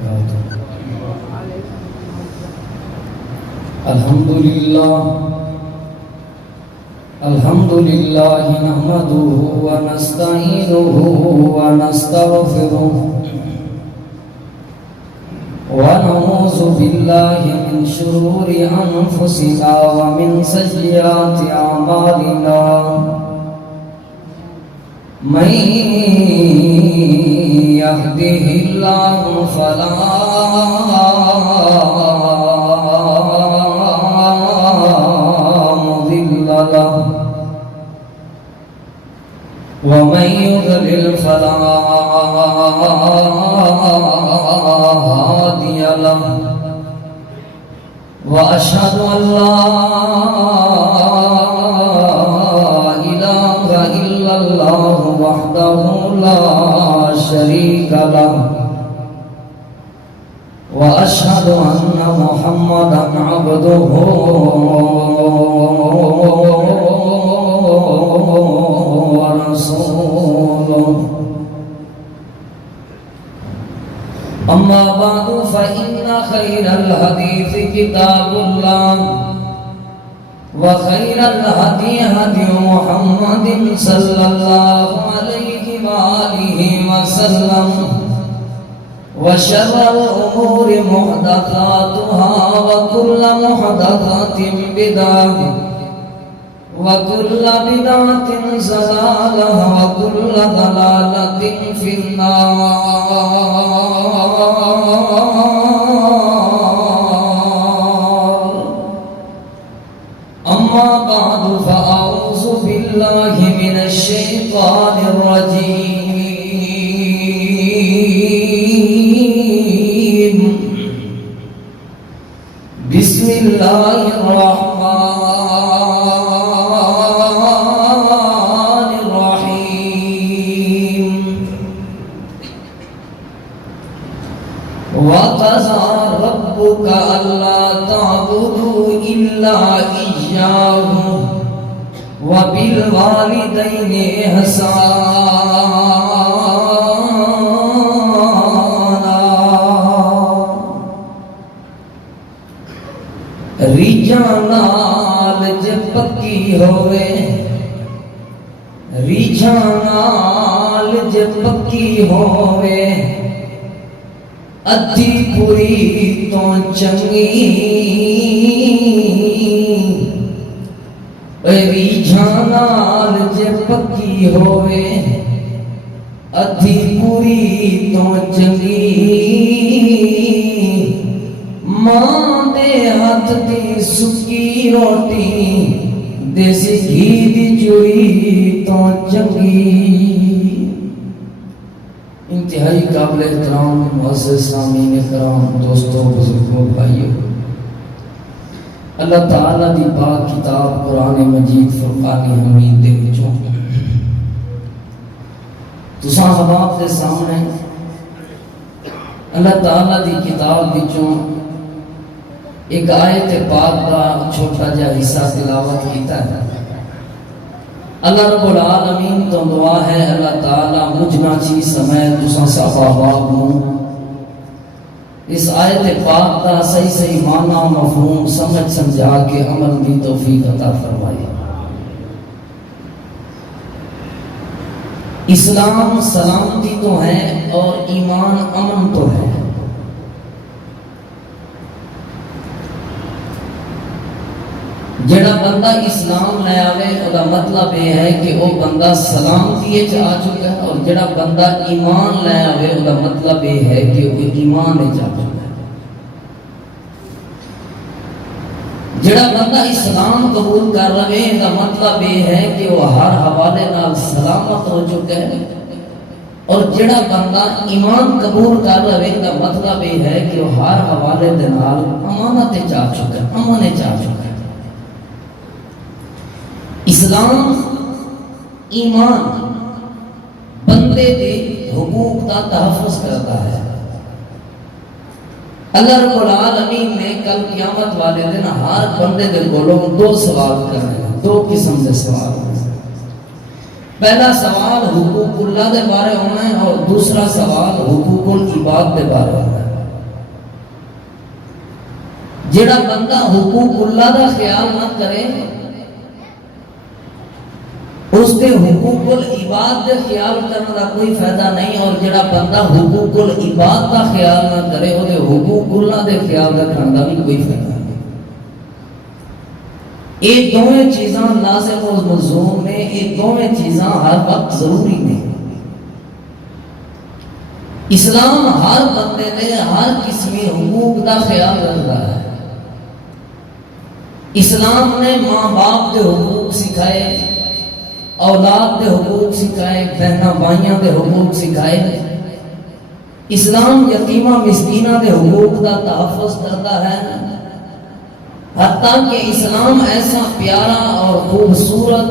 وبرکاتہ۔ الحمدللہ نحمدہ ونستعینہ ونستغفرہ ونعوذ باللہ من شرور انفسنا ومن سیئات اعمالنا من يهده الله فلا مضل له ومن يضلل فلا هادي له وأشهد أن لا إله إلا الله وحده لا شريك له وأشهد أن محمدا عبده ورسوله أما بعد فإن خير الحديث كتاب الله وخير الهدي هدي محمد صلى الله عليه وآله وسلم وشر الأمور محدثاتها وكل محدثة بدعة وكل بدعة ضلالة وكل ضلالة في النار. أما بعد فأعوذ بالله من الشيطان الرجيم. بسم الله الرحمن الرحيم. وقضى ربك ألا تعبدوا إلا إياه وبالوالدين إحسانا. ریجاں نال جے پکی ہووے ریجاں نال جے پکی ہووے ادھی پوری تو چنگی ریجاں نال جے پکی ہووے ادھی پوری تو چنگی ماں دے ہاتھ دی سکی روٹی دیسی گھی دی چوری تو چنگی. انتہائی قابل احترام معزز سامعین کرام، دوستوں، بزرگوں، بھائیوں، اللہ تعالیٰ دی پاک کتاب قرآن مجید فرقان حمید دے وچوں تساں احباب دے سامنے اللہ تعالیٰ دی کتاب وچوں ایک آیت پاک کا چھوٹا جا حصہ تلاوت کیتا ہے. اللہ رب العالمین تو دعا ہے اللہ تعالیٰ مجھنا چیز سمیت تساں سب احباب ہوں اس آیت پاک کا صحیح معنی و مفہوم سمجھ سمجھا کے عمل کی توفیق عطا فرمائے. اسلام سلامتی تو ہے اور ایمان امن تو ہے. جڑا بندہ اسلام لے آوے دا مطلب یہ ہے کہ وہ بندہ سلامتی آ چکا ہے، اور جڑا بندہ ایمان لے آوے دا مطلب یہ ہے کہ وہ ایمان آ چکا ہے. جڑا بندہ اسلام قبول کر رہے دا مطلب یہ ہے کہ وہ ہر حوالے نال سلامت ہو چکا ہے، اور جڑا بندہ ایمان قبول کر رہے دا مطلب یہ ہے کہ وہ ہر حوالے دے نال امانت چاہ چکا ہے، امن چاہ چکا ہے. اسلام ایمان بندے دے حقوق کا تحفظ کرتا ہے. اللہ رب العالمین نے کل قیامت والے دن ہر بندے دے کولوں دو سوال کرنے ہیں، دو قسم کے سوال. پہلا سوال حقوق اللہ دے بارے ہونا ہے اور دوسرا سوال حقوق العباد دے بارے ہونا ہے. جڑا بندہ حقوق اللہ دا خیال نہ کرے اس کے حقوق العباد دے خیال کرنے دا کوئی فائدہ نہیں، اور جڑا بندہ حقوق العباد دا خیال نہ کرے وہ حقوق اللہ دے خیال رکھنے دا بھی کوئی فائدہ نہیں۔ یہ دونوں چیزاں لازم و ملزوم نے، یہ دونوں چیزاں ہر وقت ضروری نے۔ اسلام ہر بندے نے ہر قسمی حقوق دا خیال رکھتا ہے۔ اسلام نے ماں باپ دے حقوق سکھائے، اولاد دے حقوق سکھائے، بہناں بھائیاں دے حقوق سکھائے۔ اسلام یتیمہ مسکینہ دے حقوق دا تحفظ کرتا ہے، حتیٰ کہ اسلام ایسا پیارا اور خوبصورت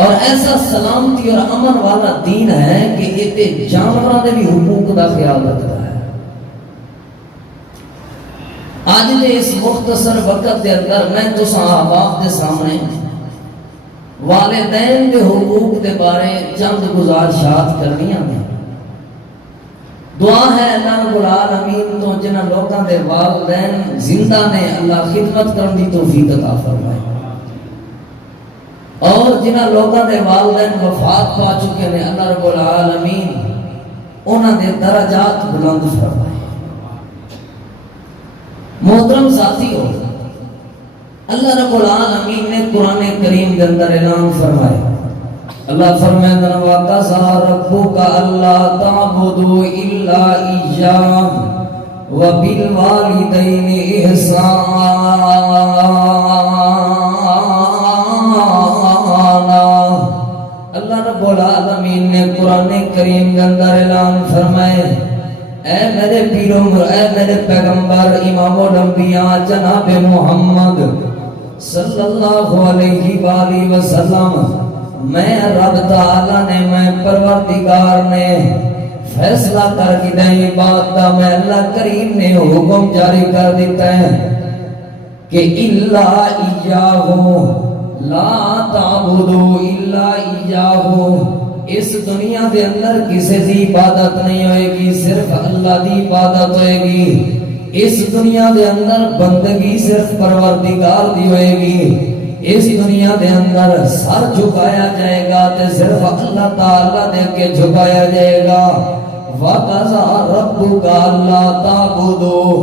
اور ایسا سلامتی اور امن والا دین ہے کہ یہ جانوراں دے بھی حقوق دا خیال رکھتا ہے۔ آج دے اس مختصر وقت دے اندر میں تساں احباب دے سامنے والدین دے حقوق دے بارے چند گزارشات کرنی ہیں۔ دعا ہے اللہ رب العالمین تو جنہاں لوگاں دے والدین زندہ نے اللہ خدمت کرن دی توفیق عطا فرمائے، اور جنہاں لوگاں دے والدین وفات پا چکے نے اللہ رب العالمین انہاں دے درجات بلند فرمائے۔ محترم ساتھیو، اللہ رب العالمین نے قرآن کریم کے اندر اعلان فرمایا، اللہ فرمائے وَقَضَىٰ رَبُّكَ أَلَّا تَعْبُدُوا إِلَّا إِيَّاهُ وَبِالْوَالِدَيْنِ إِحْسَانًا۔ اللہ رب العالمین نے قرآن کریم کے اندر اعلان فرمائے، اے میرے پیروں، اے میرے پیغمبر امام الانبیاء جناب محمد صلی اللہ علیہ وآلہ وسلم، میں رب تعالیٰ نے، میں پروردگار نے فیصلہ کر کے دیں بات دا، میں اللہ کریم نے حکم جاری کر دیتا ہے کہ الا ایاہو لا تعبدو الا ایاہو، اس دنیا دے اندر کسی دی عبادت نہیں ہوئے گی، صرف اللہ دی عبادت ہوئے گی۔ اس دنیا دے اندر بندگی صرف پروردگار دی ہوئے گی۔ اس دنیا دے اندر سر جھکایا جائے گا تے صرف اللہ تعالیٰ دے کے جھکایا جائے گا۔ وَقَضَىٰ رَبُّكَ أَلَّا تَعْبُدُوا،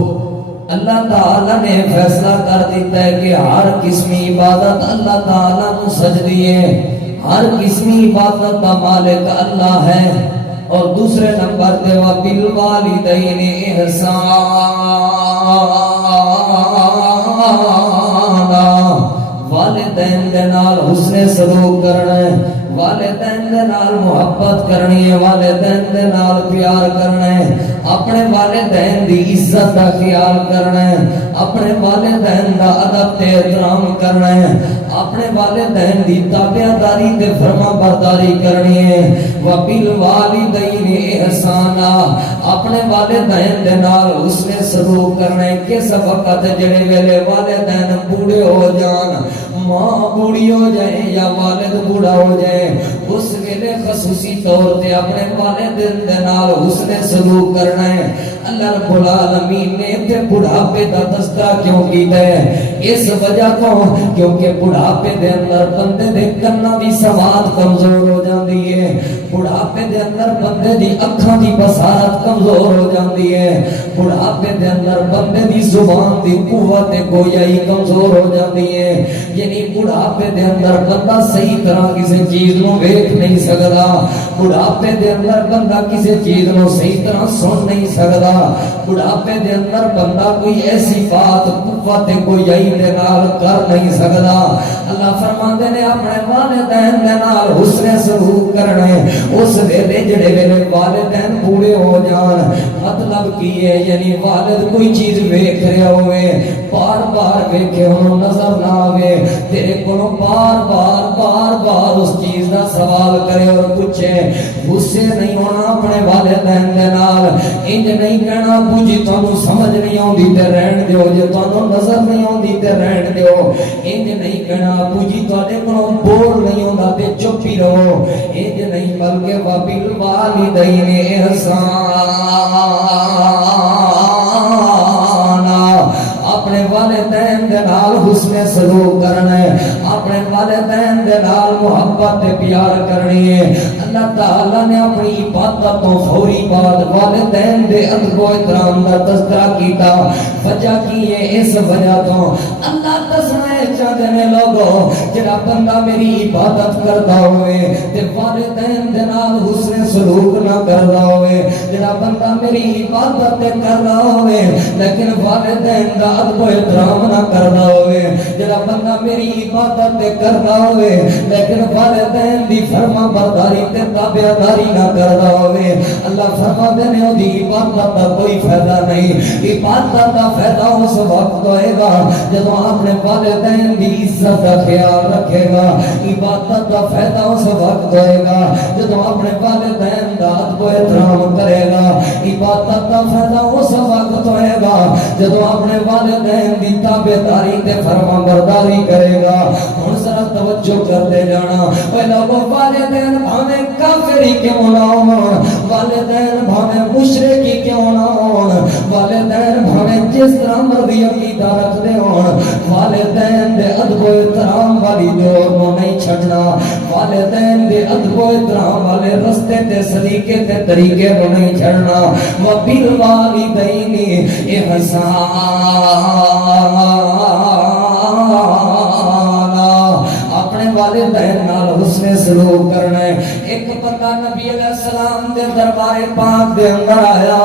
اللہ تعالیٰ نے فیصلہ کر دیتا ہے کہ ہر قسمی عبادت اللہ تعالیٰ کو سجدی ہے، ہر قسمی عبادت کا مالک اللہ ہے۔ اور دوسرے نمبر تے وَبِالْوَالِدَيْنِ إِحْسَانًا، والدین دے نال حسن سلوک کرنا ہے، والدین دے نال محبت کرنی ہے، والدین دے نال پیار کرنا ہے، اپنے والدین دی عزت کا خیال کرنا ہے، اپنے والدین دا ادب تے احترام کرنا ہے، اپنے والدین دی تابعداری تے فرما برداری کرنی ہے۔ وَبِالْوَالِدَيْنِ إِحْسَانًا، اپنے والدین دے نال حسن سلوک کرنا ہے۔ کس وقت جڑے ویلے والدین بوڑھے ہو جان، ماں بوڑھی ہو جائے یا والد بوڑھا ہو جائے، اس ویلے خصوصی طور تے اپنے والدین دے نال حسن سلوک کرنا ہے۔ اللہ رب العالمین نے تے بڑھاپے دا تذکرہ کیوں کیتا ہے؟ اس وجہ تو کیونکہ بڑھاپے دے اندر بندے دے کناں دی سماعت کمزور ہو جاندی ہے، بڑھاپے دے اندر بندے دی اکھاں دی بصارت کمزور ہو جاندی ہے، بڑھاپے دے اندر بندے دی زبان دی قوت گویائی کمزور ہو جاندی ہے۔ یعنی بڑھاپے دے اندر بندہ صحیح طرح کسی چیز نو ویکھ نہیں سکدا، بڑھاپے دے اندر بندہ کسی چیز نو صحیح طرح سن نہیں سکدا، بڑھاپے دے اندر بندہ کوئی ایسی بات قوت گویائی دے نال کر نہیں سکدا۔ اللہ فرماندے نے اپنے والدین دے نال حسن سلوک کرنے۔ اس ویلے جڑے ویلے والدین بوڑھے ہو جان، مطلب کی ہے یعنی والد کوئی چیز ویکھ رہا ہوئے، بار بار ویکھے انہوں نظر نہ آوے، تیرے کو بار بار بار بار اس چیز دا سوال کرے اور پوچھے، غصے نہیں ہونا اپنے والدین دے نال، انج نہیں کہنا ابو جی تانوں سمجھ نہیں آندی تے رہن دیو، جے تانوں نظر نہیں آندی تے رہن دیو، انج نہیں کہنا ابو جی تواڈے کولوں بول نہیں ہوندا تے چپ ہی رہو، انج نہیں بلکہ وَبِالْوَالِدَيْنِ إِحْسَانًا، سلوک کرنا ہے، اپنے والدین دے نال محبت تے پیار کرنی ہے۔ اللہ تعالیٰ نے اپنی عبادت تو فوری بعد والدین دے ادب و احترام کا تذکرہ کیتا۔ وجہ کی ہے؟ اس وجہ تو اللہ دسنا چاہتے ہیں لوگوں جڑا بندہ میری عبادت کرتا ہوئے تے والدین دے نال حسن سلوک نہ کرتا ہوئے، جڑا بندہ میری عبادت کر رہا ہوئے لیکن والدین دا ادب و احترام نہ کرتا ہوئے، جڑا بندہ میری عبادت کر رہا ہوئے لیکن والدین دی فرما برداری تے تابعداری نہ کرتا ہوئے، اللہ فرما دینے او دی عبادت دا کوئی فائدہ نہیں۔ عبادت دا فائدہ اس وقت ہوئے گا جب اپنے والدین دی عزت کا خیال رکھے گا، عبادت دا فائدہ اس وقت ہوئے گا جب اپنے والدین دا ادب و احترام کرے گا، عبادت دا فائدہ اس وقت ہوئے گا جب اپنے والدین دی تابعداری تے فرما برداری کرے گا۔ ہن ذرا توجہ کرتے جانا، اے لوگوں والدین بھاویں کافر ہی کیوں نہ ہون، والدین بھاویں مشرک ہی کیوں نہ ہون، والدین بھاویں جس طرح مرضی عقیدہ رکھتے ہون، والدین دے ادب و احترام والی جوڑ نو نہیں چھڑنا، والدین دے ادب و احترام والے رستے تے سلیقے تے طریقے نو نہیں چھڑنا۔ وَبِالْوَالِدَيْنِ إِحْسَانًا، اپنے والدین نال حسن سلوک کرنا ہے۔ ایک بندہ نبی علیہ السلام دے دربار پاک دے اندر آیا،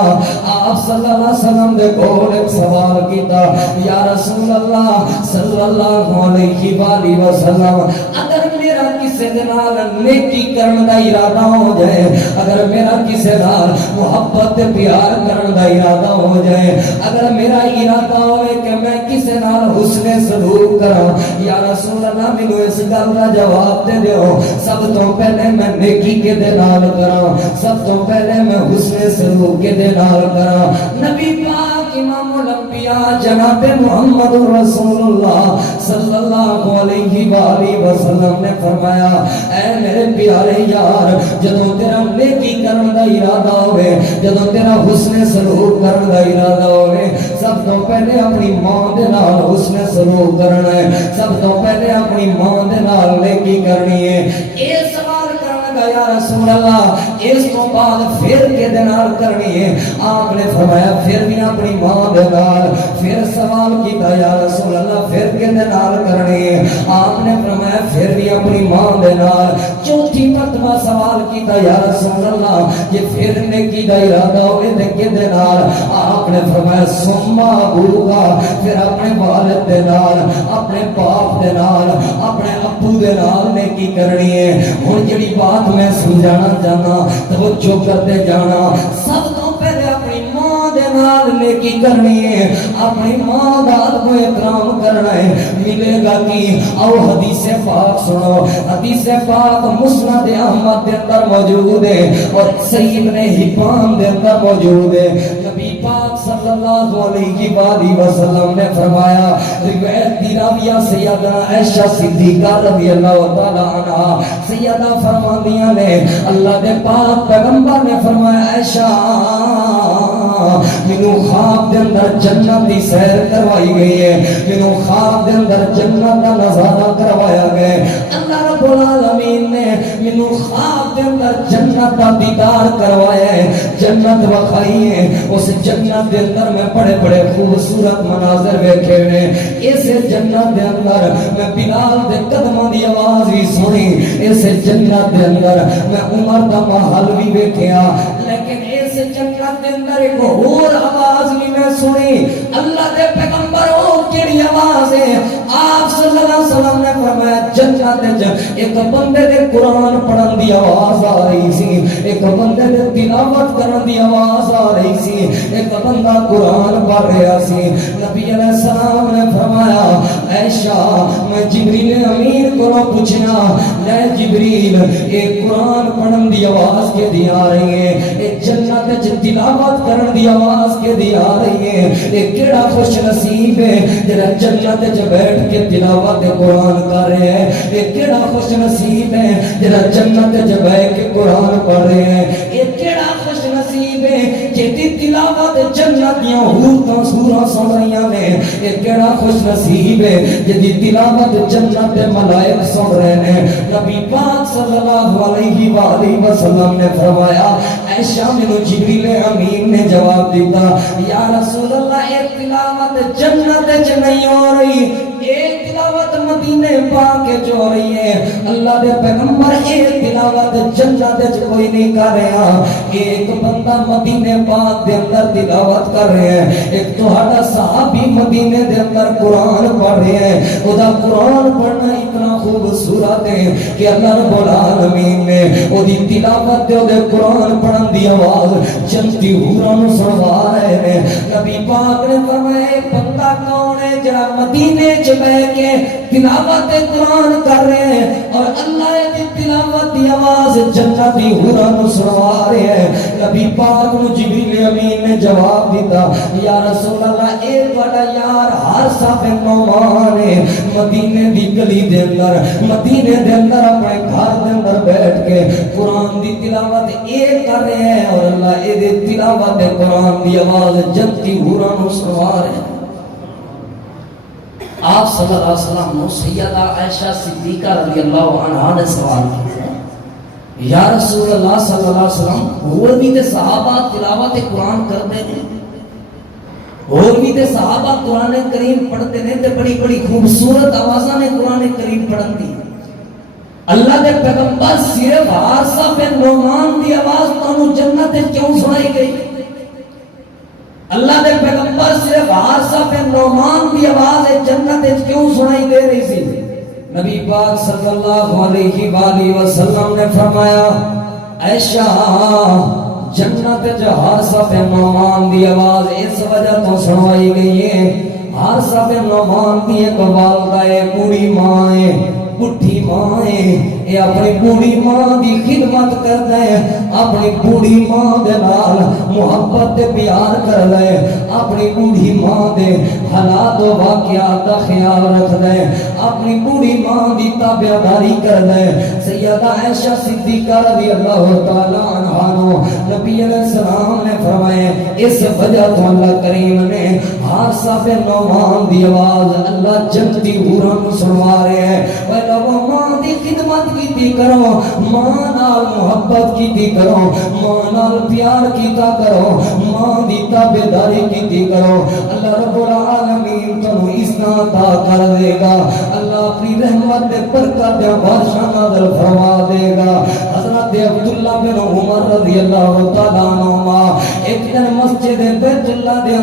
آپ صلی اللہ علیہ وسلم دے کول ایک سوال کیتا، یا رسول اللہ صلی اللہ علیہ وآلہ وسلم، اگر میرا کسی دے نال نیکی کرن دا ارادہ ہو جائے، اگر میرا کسی نال محبت پیار کرن دا ارادہ ہو جائے، اگر میرا ارادہ ہوئے کہ میں کسی نال حسن سلوک کراں، یا رسول اللہ مینوں اس گل دا جواب دے دیو، سب تو پہلے میں نیکی کے دے نال کراں، سب تو پہلے میں حسن سلوک کے دے نال کراں۔ نبی پاک امام الانبیاء جناب محمد رسول اللہ صلی اللہ علیہ وآلہ وسلم نے فرمایا، اے میرے پیارے یار، جدوں تیرا نیکی کرن دا ارادہ ہوئے، جدوں تیرا حسن سلوک کرن دا ارادہ ہوئے، سب تو پہلے اپنی ماں دے نال حسن سلوک کرنا ہے، سب تو پہلے اپنی ماں دے نال نیکی کرنی ہے۔ اے سوال کرن گا یا رسول اللہ، اس تو بعد پھر کے دے نال کرنی ہے؟ آپ نے فرمایا پھر بھی اپنی ماں دے نال۔ پھر سوال کیتا یا رسول اللہ پھر کے دے نال کرنی ہے؟ آپ نے فرمایا پھر بھی اپنی ماں دے نال۔ چوتھی مرتبہ سوال کیتا یا رسول اللہ یہ پھر نیکی دا ارادہ ہوئے تے کے دے نال؟ آپ نے فرمایا سما ابوکا، پھر اپنے والد دے نال، اپنے باپ دے نال، اپنے ابو دے نال نیکی کرنی ہے۔ ہن جڑی بات میں سمجھانا چاہنا توجہ کرتے جانا، سب تو پہلے اپنی ماں دے نال نیکی کرنی ہے، اپنی ماں دا ادب و احترام کرنا ہے۔ ملے گا کی؟ او حدیث پاک سنو، حدیث پاک مسند احمد دے اندر موجود ہے اور صحیح ابن حبان دے اندر موجود ہے۔ نبی پاک صلی اللہ علیہ وآلہ وسلم نے فرمایا، روایت دی راویہ سیدہ عائشہ صدیقہ رضی اللہ تعالی عنہا سیدہ فرماندیاں نے، اللہ دے پاک پیغمبر نے فرمایا، عائشہ مینوں خواب دے اندر جنت دی سیر کروائی گئی ہے، مینوں خواب دے اندر جنت دا نظارہ کروایا گیا۔ اللہ رب العالمین نے مینوں خواب دے اندر جنت دا دیدار کروایا ہے، جنت وکھائی ہے۔ اس جنت دے اندر میں بڑے بڑے خوبصورت مناظر ویکھے نے۔ اس جنت دے اندر میں بلال دے قدموں دی آواز بھی سنی، اس جنت دے اندر میں عمر دا محل بھی ویکھیا، لیکن اس جنت دے اندر ایک اور آواز بھی میں سنی۔ اللہ دے پیغمبر او کیڑی آواز ہے؟ آپ صلی اللہ علیہ وسلم نے فرمایا جنت وچ ایک بندے دے قرآن پڑھن دی آواز آ رہی سی، ایک بندے دے تلاوت کرن دی آواز آ رہی سی، ایک بندہ قرآن پڑھ رہا سی۔ نبی علیہ السلام نے فرمایا، عائشہ میں جبریل امین کو پوچھنا، اے جبریل ایک قرآن پڑھن دی آواز کے دی آ رہی ہے، ایک جنت وچ تلاوت کرن دی آواز کے دی آ رہی ہے، ایک کیڑا خوش نصیب ہے جڑا جنت وچ بیٹھ کے تلاوت قرآن کر رہے ہیں، ایک کیڑا خوش نصیب ہے جڑا جنت وچ بیٹھ کے قرآن پڑھ رہے ہیں، ایک کیڑا خوش نصیب ہے نے جیتی تلاوت جنت دیاں حورتاں سوراں سن رہیاں نے اے کیڑا خوش نصیب ہے جدی تلاوت جنت دے ملائک سن رہے نے نبی پاک صلی اللہ علیہ وآلہ وسلم نے فرمایا عائشہ بنو جبریل امین نے جواب دیتا یا رسول اللہ اے تلاوت جنت وچ نہیں ہو رہی اے تلاوت مدینے پاک جو ہو رہی ہے اللہ دے پیغمبر اے تلاوت جنت وچ کوئی نہیں کر رہا ایک بندہ مدینے پاک دے اندر تلاوت کر رہے ہیں ایک تہاڈا صحابی مدینے دے اندر قرآن پڑھ رہے ہیں او دا قرآن پڑھنا اتنا خوبصورت ہے کہ اللہ رب العالمین نے او دی تلاوت تے او دے قرآن پڑھن دی آواز جنتی حوراں نوں سنوا رہے ہیں نبی پاک نے فرمایا بندہ کون ہے جڑا مدینے چ بیٹھ کے تلاوت قرآن کر رہے ہیں اور اللہ دی تلاوت دی آواز جنتی حوراں نوں سنوا رہے ہیں نبی پاک نو جبریل امین نے جواب دیتا یا رسول اللہ اے بڑا یار حارثہ بن نعمان ہے مدینے دی گلی دے اندر مدینے دے اندر اپنے گھر دے اندر بیٹھ کے قرآن دی تلاوت اے کر رہے ہیں اور اللہ اے دی تلاوت قرآن دی آواز جنتی حوراں نوں سنوا رہے ہیں آپ صلی اللہ علیہ وسلم نے سیدہ عائشہ صدیقہ رضی اللہ عنہا نے سوال کیا یا رسول اللہ صلی اللہ علیہ وسلم اور بھی تے صحابہ تلاوت قرآن کرتے ہیں اور بھی تے صحابہ قرآن کریم پڑھتے ہیں تے بڑی بڑی خوبصورت آوازاں نے قرآن کریم پڑھن دی اللہ دے پیغمبر صرف حارثہ بن نعمان دی آواز تانوں جنت وچ کیوں سنائی گئی اللہ دے پیغمبر صرف حارثہ بن نعمان دی آواز جنت وچ کیوں سنائی دے رہی سی نبی پاک صلی اللہ علیہ وآلہ وسلم نے فرمایا عائشہ جنت وچ حارثہ بن نعمان دی آواز اس وجہ تو سنائی گئی ہے حارثہ بن نعمان دی ایک والدہ ہے بوڑھی ماں ہے بڈھی ماں ہے اے اپنی بوڑھی ماں دی خدمت کردا ہے اپنی بوڑھی ماں دے نال محبت تے پیار کردا ہے اپنی بوڑھی ماں دے حالات و واقعات دا خیال رکھدا ہے اپنی بوڑھی ماں دی تابعداری کردا ہے سیدہ عائشہ صدیقہ رضی اللہ تعالی عنہا نو نبی علیہ السلام نے فرمایا اس وجہ تو اللہ کریم نے حارثہ بن نعمان دی آواز اللہ جنتی حوراں نوں سنوا رہے ہیں وہ ماں دی خدمت کیتی کرو ماں نال محبت کیتی کرو ماں نال پیار کیتا کرو ماں دی تابعداری کیتی کرو اللہ رب العالمین تنو اسنا عطا کر دے گا اللہ اپنی رحمت دے برکت دے بادشاہ نازل فرما دے گا حضرت عبداللہ بن عمر رضی اللہ تعالیٰ عنہما ایک دن مسجد بیت اللہ دے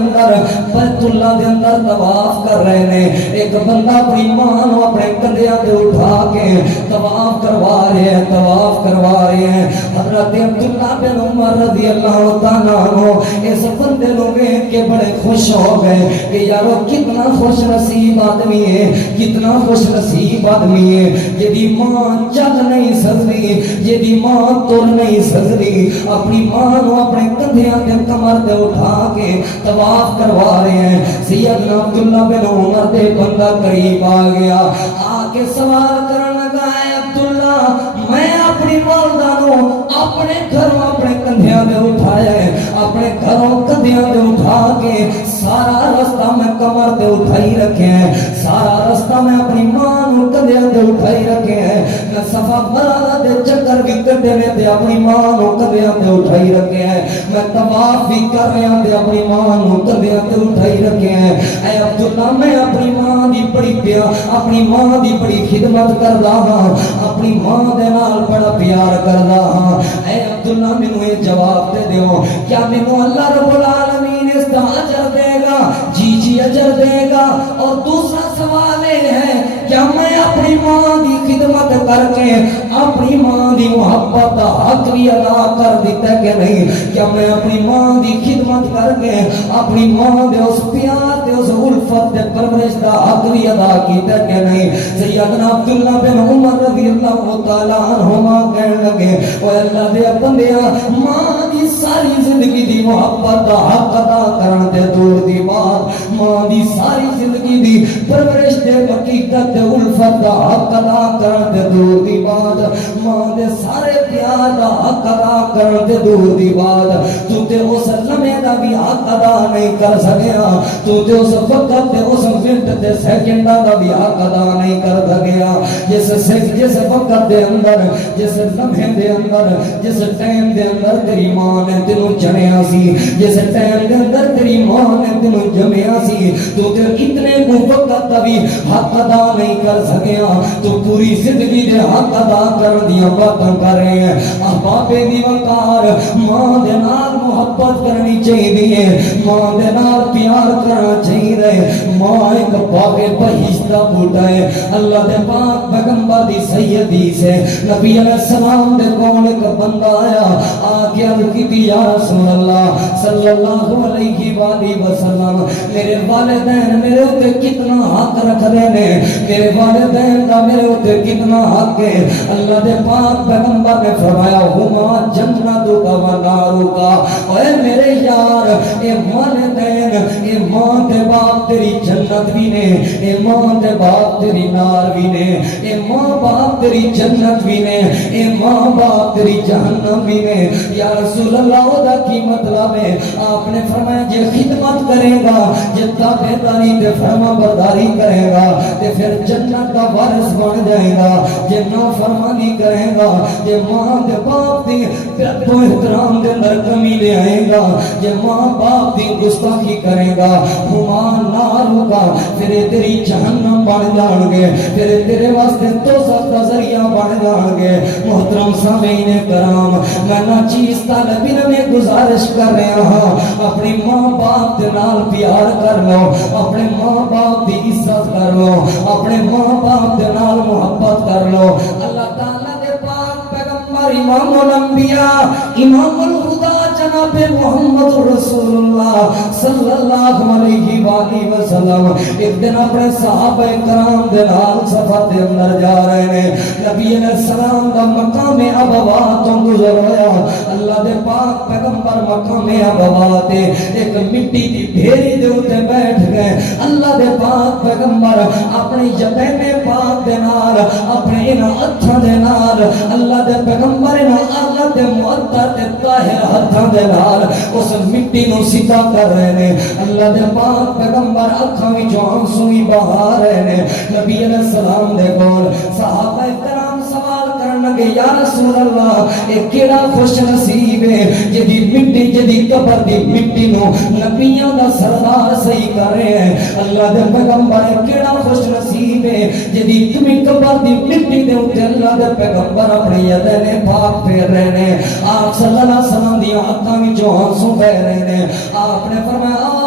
اندر طواف کر رہے نے ایک بندہ اپنی ماں نو اپنے کندھیاں تے اٹھا کے طواف کروا رہے ہیں حضرت عبداللہ بن عمر رضی اللہ تعالیٰ عنہ اس بندے نو دیکھ کے بڑے خوش ہو گئے کہ یارو کتنا خوش نصیب آدمی ہے کتنا خوش نصیب آدمی ہے جدی ماں چل نہیں سکتی جدی ماں تر نہیں سکتی اپنی ماں نو اپنے کندھیاں تے کمر تے اٹھا کے طواف کروا رہے ہیں سیدنا عبداللہ بن عمر دے بندہ قریب آ گیا آ کے سوال کرن لگا ہے عبداللہ میں اپنی والدہ نو اپنے گھروں اپنے کندھیاں دے اٹھایا ہے اپنے گھروں کندھیاں دے اٹھا کے سارا رستہ میں کمر دے اٹھائی رکھے ہیں سارا رستہ میں اپنی ماں نو کندھیاں دے اٹھائی رکھے ہیں میں صفا مرا دے چکر بھی کردے نے تے اپنی ماں نو کندھیاں دے اٹھائی رکھے ہیں میں طواف بھی کر رہا تے اپنی ماں نو کندھیاں دے اٹھائی رکھے ہیں اے عبداللہ میں اپنی ماں دی بڑی اپنی ماں دی بڑی خدمت کردا ہاں اپنی ماں دے نال بڑا پیار کردا ہاں اے عبداللہ مینوں یہ جواب دے دیو کیا مینوں اللہ رب العالمین اس دا اجر دے گا جی اجر دے گا اور دوسرا سوال یہ ہے کیا میں اپنی ماں دی خدمت کر کے اپنی ماں دی محبت دا حق بھی ادا کر دیتا کہ نہیں کیا میں اپنی ماں دی خدمت کر کے اپنی ماں دے اس پیار دے اس الفت دے پرورش دا حق بھی ادا کیتا کہ نہیں سیدنا عبداللہ بن عمر رضی اللہ تعالیٰ عنہما کہنے لگے اے اللہ دے بندیا ماں دی ساری زندگی دی محبت دا حق ادا کرن تے دور دی بات ماں دی ساری زندگی دی پرورش دے حقیقت دے الفت صفت دا حق ادا کرن تے دور دی بات ماں دے سارے پیار دا حق ادا کرن تے دور دی بات تو تے اس لمحے دا بھی حق ادا نہیں کر سکیا تو تے اس وقت تے اس منٹ تے سیکنڈ دا بھی حق ادا نہیں کر سکیا جس وقت دے اندر جس لمحے دے اندر جس ٹائم دے اندر تیری ماں نے تینوں جنیا سی جس ٹائم دے اندر تیری ماں نے تینوں جمیا سی تو تے اتنے کو وقت دا بھی حق ادا نہیں کر سکیا تو پوری زندگی دے حق ادا کرن دی باتاں کر رہے ہیں احباب دی وقار ماں دے نال محبت کرنی چاہیے ماں دے نال پیار کرنا چاہیے ماں ایک باغ بہشت دا بوٹا ہے اللہ دے پاک پیغمبر دی سیدی سے نبی علیہ السلام دے کول ایک بندہ آیا آگے عرض کی یا رسول اللہ صلی اللہ علیہ وآلہ وسلم میرے والدین میرے اوتے کتنا حق رکھ دے نے میرے والدین دا میرے اوتے کتنا حق ہے اللہ دے پاک پیغمبر نے فرمایا ہما جنتو کا و نارو کا اے میرے یار اے والدین اے ماں تے باپ تیری جنت بھی نے اے ماں تے باپ تیری نار بھی نے اے ماں باپ تیری جنت بھی نے اے ماں باپ تیری جہنم بھی نے یا رسول اللہ دا کی مطلب ہے آپ نے فرمایا جے خدمت کرے گا جے تابعداری تے فرما برداری کرے گا تے پھر جنت کا وارث بن جائے گا جے نافرمانی کرے گا جے ماں تے باپ دی تو احترام دے اندر کمی لے آئے گا جے ماں باپ دی گستاخی کرے گا ہما نار ہوگا پھر تیری جہنم بن جان گے پھر تیرے واسطے دوزخ کا ذریعہ بن جان گے محترم سامعین کرام میں ناچیز طالبین میں گزارش کر رہا ہوں اپنی ماں باپ دے نال پیار کر لو اپنے ماں باپ دی عزت کر لو اپنے ماں باپ دے نال محبت کر لو اللہ تعالیٰ دے پاک پیغمبر امام الانبیاء امام الہدا جناب محمد رسول اللہ صلی اللہ علیہ وآلہ وسلم ایک دن اپنے صحابہ کرام دے نال سفر دے اندر جا رہے ہیں نبی علیہ السلام دا مقام ابوا تو گزر ہویا اللہ دے پاک پیغمبر مقام ابوا تے ایک مٹی دی ڈھیری دے اوتے بیٹھ گئے اللہ دے پاک پیغمبر اپنی یدین پاک دے نال اپنے ان ہتھاں دے نال اللہ دے پیغمبر ان اللہ دے معطر تے طاہر ہتھاں دے نال اس مٹی نو سیدھا کر رہے نے اللہ دے پاک پیغمبر اکھاں وچوں آنسو ہی بہا رہے نے نبی علیہ السلام دے کول صحابہ کرام سوال کرن لگے یا رسول اللہ اے کیڑا خوش نصیب ہے جدی مٹی جدی قبر دی مٹی نو نبیوں دا سردار صحیح کر رہے ہیں اللہ دے پیغمبر کیڑا خوش نصیب ہے جدی تمہیں قبر دی مٹی دے اوتے اللہ دے پیغمبر اپنی یدین پاک پھیر رہے نے آپ صلی اللہ علیہ وسلم دی آنکھاں وچوں آنسو بہ رہے نے آپ نے فرمایا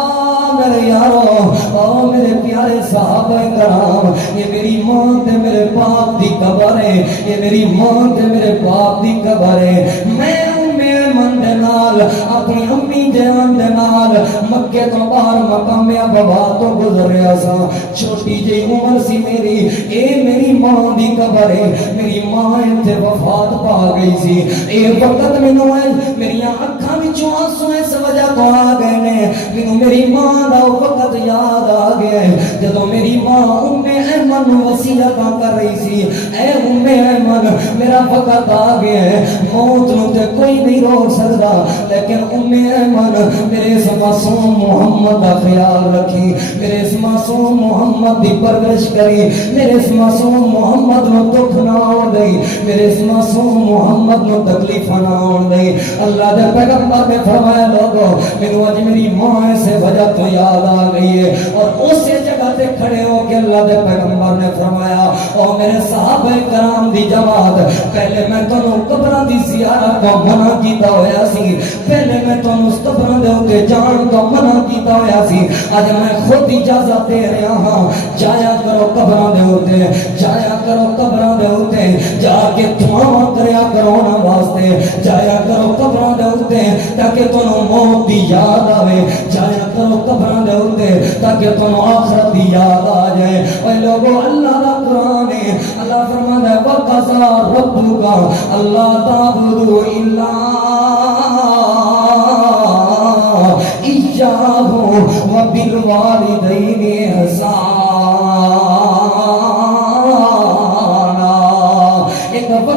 میرے یارو میرے پیارے صحابہ کرام یہ میری ماں تے میرے باپ دی قبر ہے یہ میری ماں تے میرے باپ دی قبر ہے میں من دے نال اپنی امی جان دے نال مکے تو باہر مقام ابوا تو گزریا سا چھوٹی جی عمر سی میری اے میری ماں دی قبر ہے میری ماں تے وفات پا گئی سی اے وقت مینوں میری اکھاں وچوں آنسو اس وجہ تو آ گئے نے مینوں میری ماں دا وقت یاد آ گیا جدوں میری ماں ام ایمن وصیت کر رہی سی اے ام ایمن میرا وقت آ گیا ہے موت نو تے کوئی نہیں روک سکتا لیکن ام ایمن میرے اس معصوم محمد کا خیال رکھی میرے اس معصوم محمد دی پرورش کری میرے اس معصوم محمد نو دکھ نہ آن دئی میرے اس معصوم محمد نو تکلیف نہ آن دئی اللہ دے پیغمبر نے فرمایا لوگو مینوں اج میری ماں سے وجہ تو یاد آ گئی ہے اور اسی جگہ تے کھڑے ہو کے اللہ دے پیغمبر نے فرمایا او میرے صحابہ کرام دی جماعت پہلے میں تانوں قبراں دی زیارت کا منع کیتا ہویا سی پہلے میں تانوں اس قبراں دے اوتے جان کا منع کیتا ہویا سی اج میں خود اجازت دے رہا ہاں جایا کرو قبراں دے اوتے جایا کرو قبراں دے اوتے جا کے دعا کریا کرو نا واسطے جایا کرو قبراں دے اوتے تاکہ تانوں موت دی یاد آوے جایا کرو قبراں دے اوتے تاکہ تانوں آخرت دی یاد آ جائے اے لوگو اللہ دا قرآن ہے اللہ فرماتا ہے وَقَضَى رَبُّكَ أَلَّا تَعْبُدُوا إِلَّا إِيَّاهُ وَبِالْوَالِدَيْنِ إِحْسَانًا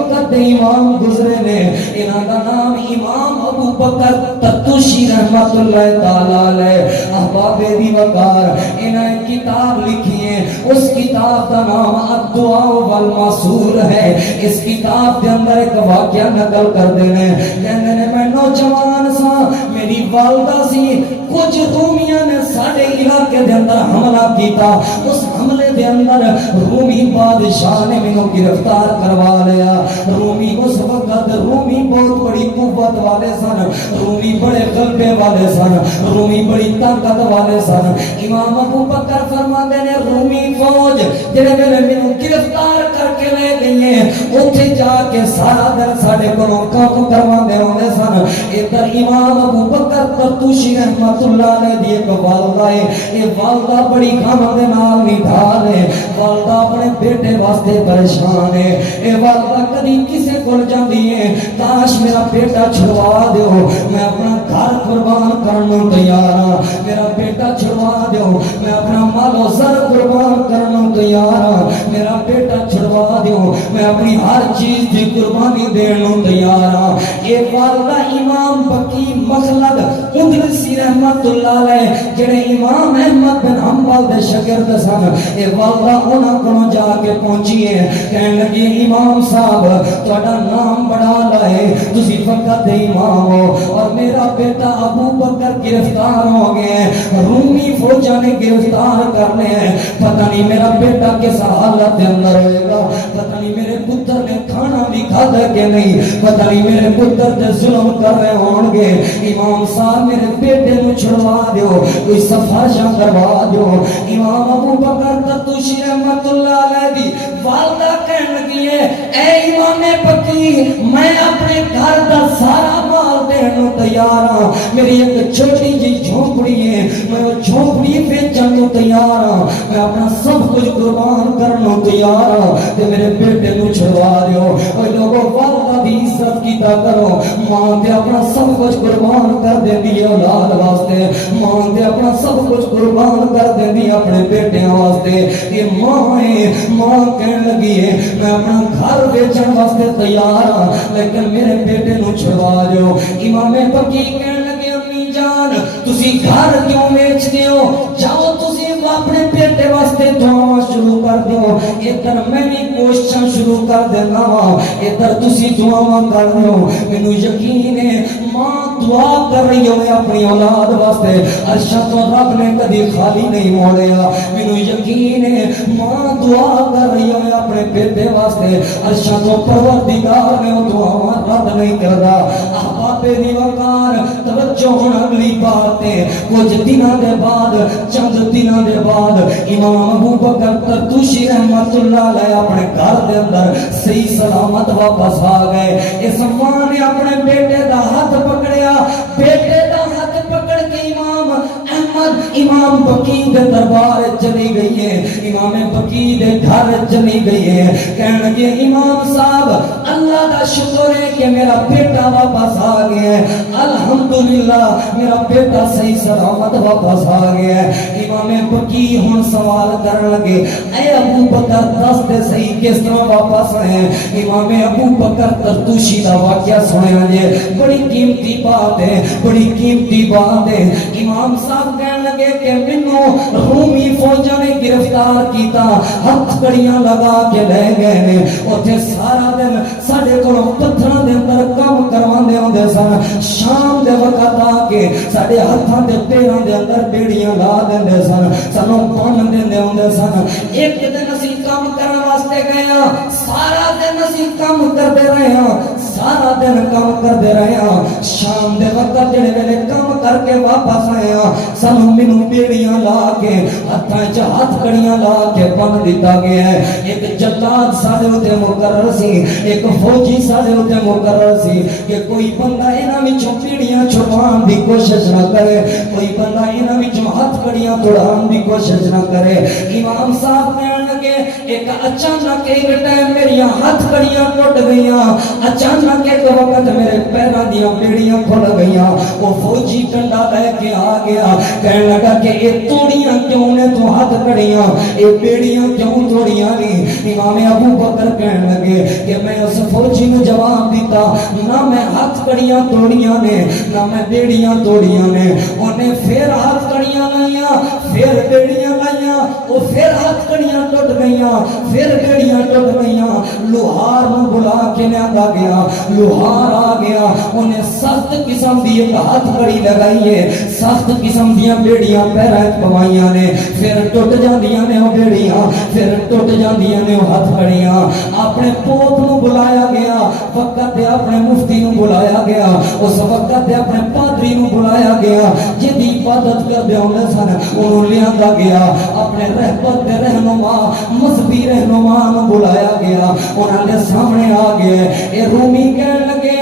وقت دے امام گزرے نے انہاں دا نام امام ابو بکر تتوشی رحمت اللہ تعالی علیہ احباب دی وقار انہاں کتاب لکھی ہے اس کتاب دا نام الدعاء والمعصور ہے اس کتاب دے اندر ایک واقعہ نقل کر دینے کہنے نے میں نوجوان سا میری والدہ سی کچھ رومیاں نے ساڑھے علاقے دے اندر حملہ کیتا اس حملے دے اندر رومی بادشاہ نے میں گرفتار کروا لیا رومی اس وقت رومی بہت بڑی قوت والے سن رومی بڑے غلبے والے سن رومی بڑی طاقت والے سن امام ابو بکر فرماتے نے رومی فوج جڑے میں گرفتار کر کے لے گئی ہیں اوتھے جا کے سارا دن ساڈے کولوں کام کرواندے ہوندے سن ادھر امام ابو بکر ترتوشی رحمت اللہ علیہ دی ایک والدہ ہے یہ والدہ بڑی غم دے نال نڈھال ہے والدہ اپنے بیٹے واسطے پریشان ہے اے والدہ کدی کسے کول جاندی ہے کاش میرا بیٹا چھڑوا دیو میں اپنا گھر قربان کرنے تیار ہاں میرا بیٹا چھڑوا دیو میں اپنا مال و زر قربان کرنے تیار ہاں میرا بیٹا چھڑوا دیو میں اپنی ہر چیز دی قربانی دینے تیار ہاں اے والدہ امام بکی مخلد اندرسی رحمت اللہ علیہ جڑے امام احمد بن حنبل دے شاگرد سن اے والدہ انہاں کولوں جا کے پہنچی ہے کہنے لگی امام صاحب تہاڈا نام بڑا لائے تسی فقط امام ہو اور میرا بیٹا ابو بکر گرفتار ہو گئے رومی فوجاں نے گرفتار کر لے ہیں پتہ نہیں میرا بیٹا کس حالت دے اندر ہوئے گا پتہ نہیں میرے پتر نے کھانا بھی کھادا کہ نہیں پتہ نہیں میرے پتر تے ظلم کر رہے ہون گے امام صاحب میرے بیٹے نو چھڑوا دیو کوئی سفارشاں کروا دیو امام ابو بکر ترتوشی رحمت اللہ علیہ دی والدہ کہنے لگی ہے اے امام بکی میں اپنے گھر دا سارا مال دینے تیار ہاں میری ایک چھوٹی جی جھونپڑی ہے میں وہ جھونپڑی بیچنے کو تیار ہاں میں اپنا سب کچھ قربان کرنے تیار ہاں تے میرے بیٹے نو چھڑوا دیو اوے لوگوں والدہ دی عزت کیتا کرو ماں تے اپنا سب کچھ قربان کر دیندی ہے اولاد واسطے ماں تے اپنا سب کچھ قربان کر دیندی اپنے بیٹے واسطے یہ ماں ہے ماں کہنے لگی ہے میں اپنا گھر بیچن واسطے تیار ہاں لیکن میرے بیٹے نو چھڑوا دیو امام بکی کہنے لگے امی جان تسی گھر کیوں بیچ دیو جاؤ تسی اپنے بیٹے واسطے دعا شروع کر دیو ادھر میں بھی کوششاں شروع کر دینا وا ادھر تسی دعا کر دیو مینوں یقین ہے ماں دعا کر رہی ہوے اپنی اولاد واسطے عرشاں تو رب نے کبھی خالی نہیں موڑیا مینوں یقین ہے ماں دعا کر رہی ہوے اپنے بیٹے واسطے عرشاں تو پروردگار نے وہ دعا رد نہیں کردا احباب دی وقار توجہ ہن اگلی بات ہے کچھ دنوں دے بعد چند دنوں دے بعد امام ابو بکر ترتوشی رحمت اللہ علیہ اپنے گھر دے اندر صحیح سلامت واپس آ گئے اس ماں نے اپنے بیٹے دا ہاتھ پکڑیا بیٹے دا ہاتھ پکڑ کے امام احمد امام بکی دے دربار چلی گئی ہے امام بکی دے گھر چلی گئی ہے کہنے لگے امام صاحب اللہ دا شکر ہے کہ میرا بیٹا واپس آ گیا ہے الحمدللہ میرا بیٹا صحیح سلامت واپس آ گیا ہے امام بکی ہن سوال کرنے لگے اے ابو بکر دس دے صحیح کس طرح واپس آئے امام ابو بکر ترتوشی دا واقعہ سنیا جے بڑی قیمتی بات ہے بڑی قیمتی بات ہے امام صاحب کہنے لگے کہ منو رومی فوجاں نے گرفتار کیتا ہتھ کڑیاں لگا کے لے گئے نے اوتھے سارا دن ساڈے کولوں پتھراں دے اندر کام کرواندے ہوندے سن شام دے وقت آ کے ساڈے ہتھاں تے پیراں دے اندر بیڑیاں لا دیندے سن سانوں پن دیندے ہوندے سن ایک دن اسی کام کرن واسطے گئے ہاں سارا دن اسی کام کردے رہے ہاں سارا دن کام کردے رہے ہاں شام دے وقت جڑے ویلے کام کر کے واپس آئے ہاں سانوں مینوں بیڑیاں لا کے ہتھاں وچ ہتھ کڑیاں لا کے بن دتا گیا ہے ایک جلاد ساڈے اوتے مقرر سی ایک فوجی ساڈے اوتے مقرر سی کہ کوئی بندہ انہاں وچوں بیڑیاں چھڑوان دی کوشش نہ کرے کوئی بندہ انہاں وچوں ہتھ کڑیاں توڑان دی کوشش نہ کرے. امام صاحب کہنے لگے ایک اچانک ایک ٹائم میری ہاتھ کڑیاں ٹوٹ گئیاں, اچانک ایک وقت میرے پیراں دیاں بیڑیاں کھل گئیاں. وہ فوجی ڈنڈا لے کے آ گیا, کہنے لگا کہ اے توڑیاں کیوں نے تو ہاتھ کڑیاں, اے بیڑیاں کیوں توڑیاں نہیں؟ امام ابو بکر کہنے لگے کہ میں اس فوجی نے جواب دیتا, نہ میں ہاتھ کڑیاں توڑیاں نے نہ میں بیڑیاں توڑیاں نے. انہیں پھر ہاتھ کڑیاں لائیاں, پھر بیڑیاں لائیاں, وہ پھر ہاتھ کڑیاں ٹوٹ گئیاں, پھر بیڑیاں ٹوٹ گئیاں. لوہار نو بلا کے لیا گیا, لوہار آ گیا, انہیں سخت قسم دی ایک ہاتھ کڑی لگائی ہے, سخت قسم دیاں بیڑیاں پیراں پوائیاں نے, پھر ٹوٹ جاندیاں نے وہ بیڑیاں, پھر ٹوٹ جاندیاں نے وہ ہاتھ کڑیاں. اپنے پوپ نو بلایا گیا, وقت اپنے مفتی نو بلایا گیا, اس وقت اپنے پادری نو بلایا گیا, جدی عبادت کر دے ہوندے سن انہوں لیا گیا. اپنے رہبر دے رہنما مذہبی رہنما نو بلایا گیا, انہوں نے سامنے آ گئے. اے رومی کہنے لگے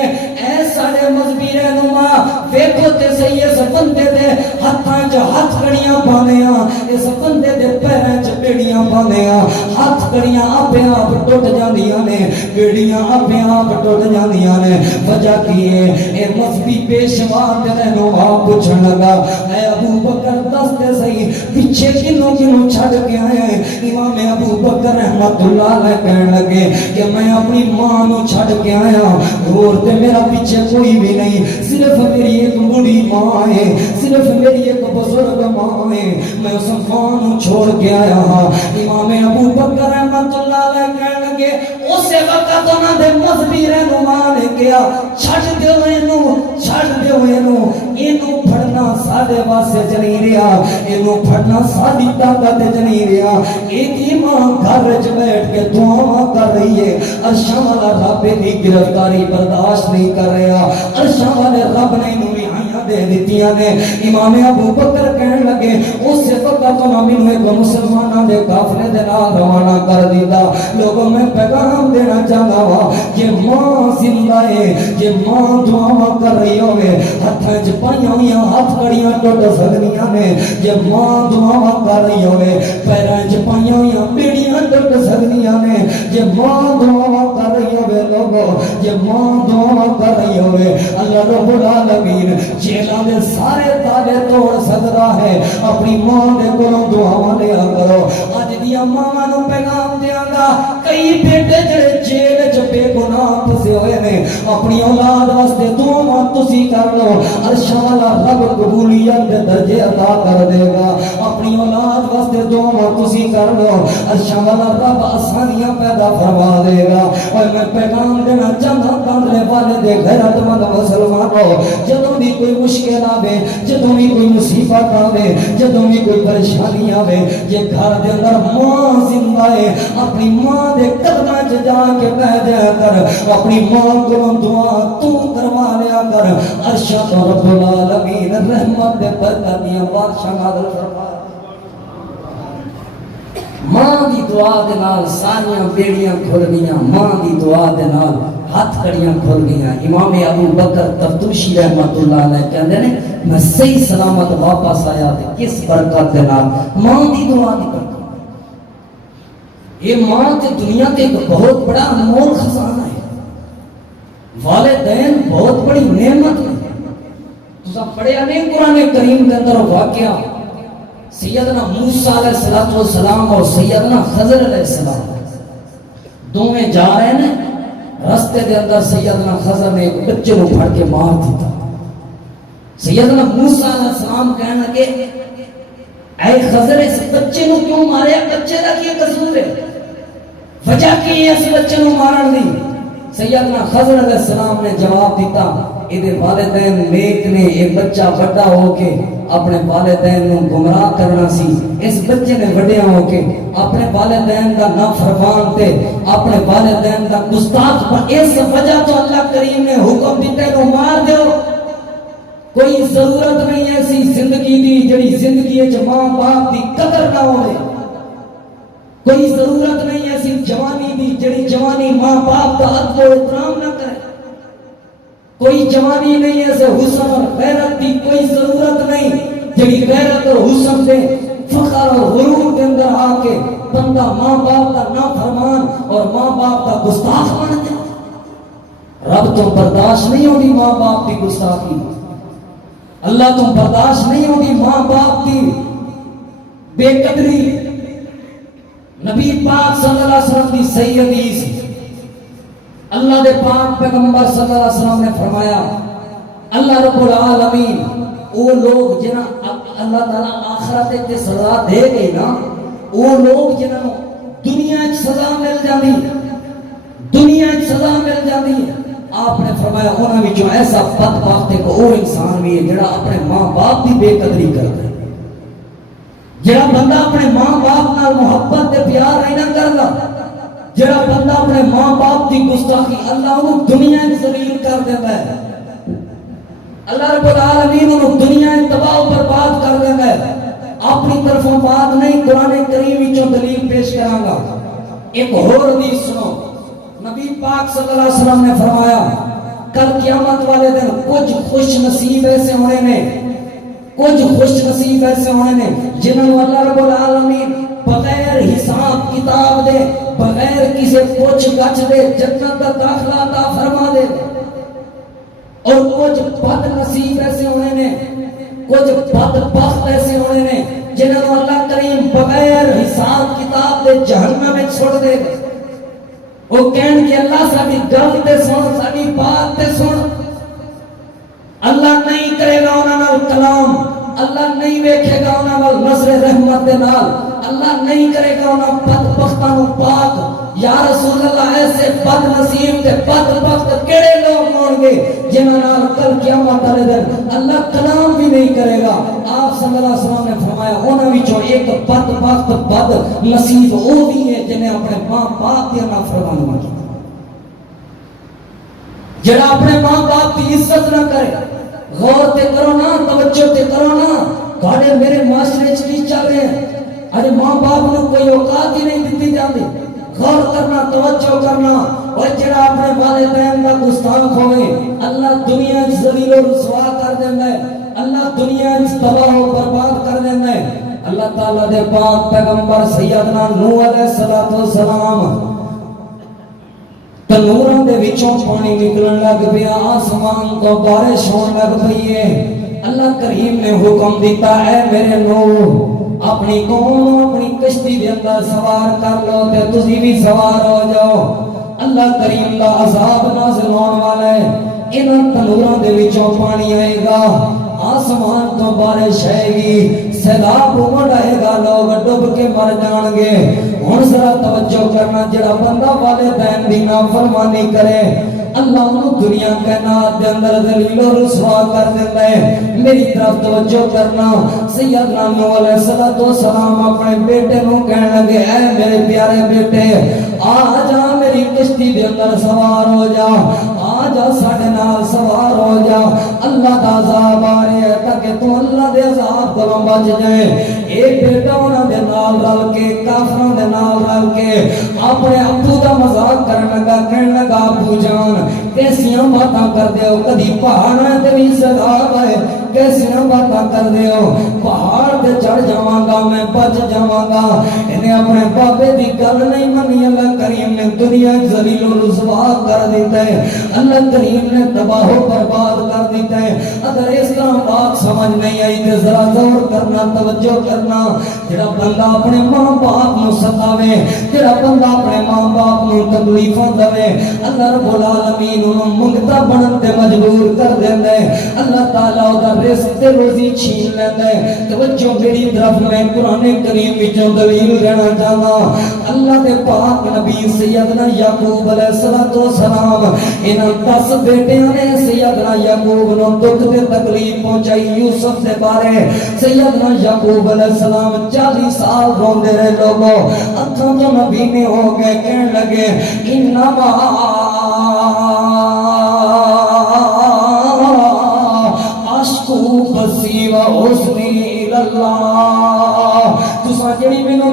اے سارے مذہبی رہنما ویکھو تے صحیح اس بندے دے ہاتھاں چ ہاتھ کڑیاں پاندے آ, اس بندے دے پیراں چ بیڑیاں پاندے آ. ہاتھ کڑیاں اپنے آپ ٹوٹ جاندیاں نے, بیڑیاں اپنے آپ ٹوٹ جاندیاں نے. وجہ کی ہے؟ اے مذہبی پیشوا تے رہنما پوچھن لگا اے ابو بکر دس دے صحیح پیچھے کنوں کنوں چھڈ کے آئے ہیں؟ امام ابو بکر رحمت اللہ علیہ کہنے لگے کہ میں اپنی ماں نو چھڈ کے آیا, اور تے میرا پیچھے کوئی بھی نہیں, صرف میری ایک بڑی ماں ہے, صرف میری ایک بزرگ ماں ہے, میں اس ماں نو چھوڑ کے آیا ہاں. امام ابو بکر رحمت اللہ علیہ کہنے لگے اسے وقت انہاں دے مذہبی رہنما نے کہا چھڈ دیو اینو, چھڈ دیو اینو, اینو پھڑنا ساڈے واسطے چ نہیں رہا, اینو پھڑنا ساڈی طاقت چ نہیں رہا. ایدی ماں گھر وچ بیٹھ کے دعاواں کر رہی ہے, عرشاں والا رب دی گرفتاری برداشت نہیں کر رہا, عرشاں والے رب نے اینو رہائیاں دے دتیاں نے. امام ابو بکر کہنے لگے اس وقت انہاں مینوں ایک مسلماناں دے قافلے دے نال روانہ کر دیتا. لوگوں میں پیغام دینا چاہتا ہوا کہ ماں زندہ ہے, کہ ماں دعاواں کر رہی ہوئے, ہاتھاں چ پائیاں ہوئیاں ہاتھ کڑیاں ٹوٹ سکدیاں نے, کہ ماں دعاواں کر رہی ہوئے, پیراں چ پائیاں ہوئیاں بیڑیاں ٹوٹ سکدیاں نے, کہ ماں دعاواں کر رہی ہوئے. لوگوں کہ ماں دعاواں کر رہی ہوئے, اللہ رب العالمین جیلاں دے سارے تالے توڑ سکدا ہے. اپنی ماں دے کولوں دعاواں لیا کرو. اج دیاں ماواں نو پیغام دیاں گا, کئی بیٹے جڑے جیل وچ بے گناہ پھسے ہوئے نے, اپنی اولاد واسطے دعاواں تسی کر لو, عرش والا رب قبولیت دے درجے عطا کر دے گا. اپنی اولاد واسطے دعاواں تسی کر لو, عرش والا رب آسانیاں پیدا فرما دے گا. اور میں پیغام دینا چاہتا کاندرے والے دے غیرت مند مسلمانوں, جدوں بھی کوئی مشکل آوے, جدوں بھی کوئی مصیبت آوے, جدوں بھی کوئی پریشانی آوے, جے گھر دے اندر ماں زندہ ہے, اپنی ماں دے قدماں چ جا کے بیٹھ جایا کر, اپنی ماں کو دعا تو کروا لیا کر. عرش رب العالمین رحمت دے برکت دیاں بارشاں نازل فرما. ماں دی دعا دے نال ساریاں بیڑیاں کھل گئیاں, ماں دی دعا دے نال ہاتھ کڑیاں کھل گئیاں. امام ابو بکر تفتوشی رحمت اللہ علیہ کہندے نے میں صحیح سلامت واپس آیا تے کس برکت دے نال, ماں دی دعا دی برکت. یہ ماں تے دنیا تے ایک بہت بڑا انمول خزانہ ہے. والدین بہت بڑی نعمت ہے. تساں پڑھیا نہیں قرآن کریم کے اندر واقعہ سیدنا موسیٰ علیہ السلام اور سیدنا خضر علیہ السلام دونوں جا رہے ہیں, رستے دے اندر سیدنا خضر نے ایک بچے کو پھڑ کے مار دیتا. سیدنا موسیٰ علیہ السلام کہنے لگے اے خضر اس بچے کو کیوں مارے, بچے کا کیا قصور ہے, وجہ کی ہے اس بچے کو مارن دی؟ سیدنا خضر علیہ السلام نے جواب دیتا یہ والدین نیک نے, یہ بچہ بڑا ہو کے اپنے والدین کو گمراہ کرنا سی, اس بچے نے بڑے ہو کے اپنے والدین کا نافرمان تے اپنے والدین کا گستاخ, پر اس وجہ تو اللہ کریم نے حکم دیتے کو مار دیو. کوئی ضرورت نہیں ایسی زندگی دی جڑی زندگی وچ ماں باپ دی قدر نہ ہوے, کوئی ضرورت نہیں ایسی جوانی دی جڑی جوانی ماں باپ کا ادب و احترام نہ کرے, کوئی جوانی نہیں ایسے حسن اور غیرت دی کوئی ضرورت نہیں جڑی غیرت اور حسن دے فخر اور غرور کے اندر آ کے بندہ ماں باپ کا نافرمان اور ماں باپ کا گستاخ بن جائے. رب تو برداشت نہیں ہوگی ماں باپ کی گستاخی. اللہ تو برداشت نہیں ہوگی ماں باپ کی بے قدری. نبی پاک صلی اللہ علیہ وسلم کی صحیح حدیث اللہ دے پاک پیغمبر صلی اللہ علیہ وسلم نے فرمایا اللہ رب العالمین وہ لوگ جنہاں اللہ تعالیٰ آخرت تے سزا دے گئے نا وہ لوگ جنہاں دنیا وچ سزا مل جاندی دنیا وچ سزا مل جاندی آپ نے فرمایا انہاں وچوں ایسا بدبخت ہے کہ وہ انسان بھی ہے جڑا اپنے ماں باپ کی بے قدری کرتا ہے. جڑا بندہ اپنے ماں باپ نال محبت تے پیار نہیں نہ کردا جڑا بندہ اپنے ماں باپ کی گستاخی اللہ انہوں دنیا میں ذلیل کر دیتا ہے. اللہ رب العالمین انہوں دنیا میں تباہ و برباد کر دیتا ہے. اپنی طرفوں بات نہیں قرآن کریم وچوں دلیل پیش کراں گا. ایک اور حدیث سنو. نبی پاک صلی اللہ علیہ وسلم نے فرمایا کل قیامت والے دن کچھ خوش نصیب ایسے ہونے نے کچھ خوش نصیب ایسے ہونے نے جنہوں اللہ رب العالمین بغیر حساب کتاب دے بغیر کسی پوچھ گچھ دے جنت کا داخلہ عطا فرما دے. اور کچھ بد نصیب ایسے ہونے نے کچھ بدبخت ایسے ہونے نے جنہوں اللہ کریم بغیر حساب کتاب دے جہنم میں چھوڑ دے. وہ کہن کہ اللہ ساری گل تے سن ساری بات تے سن. اللہ نہیں کرے گا انہاں نال کلام اللہ نہیں ویکھے گا انہاں نال نظر رحمت دے نال اللہ نہیں کرے گا انہاں بدبختاں نوں پاک. یا رسول اللہ ایسے بد نصیب تے بدبخت کیڑے لوگ ہون گے جنہاں نال کل قیامت والے دن اللہ کلام بھی نہیں کرے گا. آپ صلی اللہ علیہ وسلم نے فرمایا انہاں وچوں ایک بدبخت بد نصیب وہ بھی ہے جنہیں اپنے ماں باپ کی نافرمانی کی جڑا اپنے ماں باپ کی عزت نہ کرے. غور تے کرو نا توجہ تے کرو نا تھوڑے میرے معاشرے وچ کی چل رہے ہیں. ارے ماں باپ نو کوئی اوقات ہی نہیں دتی جاندی. غور کرنا توجہ کرنا. اور جڑا اپنے والدین کا گستاخ ہوئے اللہ دنیا وچ ذلیل و رسوا کر دیندا ہے. اللہ دنیا وچ تباہ و برباد کر دیندا ہے. اللہ تعالی دے پاک پیغمبر سیدنا نوح علیہ الصلوۃ والسلام تنوراں دے وچوں پانی نکلن لگ پیا آسمان تو بارش ہون لگ پئی ہے. اللہ کریم نے حکم دیتا اے میرے نوح اپنی قوم اپنی کشتی دے اندر سوار کر لو تے تسی بھی سوار ہو جاؤ. اللہ کریم دا عذاب نازل ہون والا ہے. انہاں تنوراں دے وچوں پانی آئے گا آسمان تو بارش آئے گی سیلاب امڑ آئے گا لوگ ڈب کے مر جان گے. ہن ذرا توجہ کرنا جڑا بندہ والدین دی نافرمانی کرے اللہ انہوں دنیا کائنات دے اندر ذلیل و رسوا کر دیتا ہے. میری طرف توجہ کرنا. سیدنا نوح علیہ السلام اپنے بیٹے نو کہنے لگے اے میرے پیارے بیٹے آ جا میری کشتی دے اندر سوار ہو جا آ جا ساڈے نال سوار ہو جا. اللہ دا عذاب آ رہا ہے تاکہ تو اللہ دے عذاب کو بچ جائے. ایک بیٹا انہاں دے نال رل کے کافراں دے نال رل کے اپنے ابو دا مذاق کرنے لگا کہنے لگا ابو جان کیسیاں باتاں کر دے ہو کدی پہاڑاں تے بھی عذاب آئے کیسیاں باتاں کر دے ہو پہاڑ تے چڑھ جاواں گا میں بچ جاواں گا. انہیں اپنے بابے دی گل نہیں منی. اللہ کریم نے دنیا ذلیل و رسوا کر دیتا ہے. اللہ کریم نے تباہ و برباد کر دیتا ہے. اگر اس طرح بات سمجھ نہیں آئی تو ذرا غور کرنا توجہ کرنا. جڑا بندہ اپنے ماں باپ نو ستاوے جڑا بندہ اپنے ماں باپ نو تکلیفاں دے اللہ رب العالمین انہوں منگتا بنن تے مجبور کر دیندا ہے. اللہ تعالیٰ دا رزق تے روزی چھین لیندا ہے. توجہ میری طرف میں قرآن کریم وچوں دلیل دینا چاہنا. اللہ دے پاک نبی سیدنا یعقوب علیہ السلام انہاں 10 بیٹیاں نے سیدنا یعقوب نو دکھ تے تکلیف پہنچائی. یوسف دے بارے سیدنا یعقوب علیہ السلام 40 سال روندے رہے. لوگوں اکھاں تو نبی نے ہو گئے کہنے لگے انما اشکو بسی و حسنی اللہ. تساں جڑی مینوں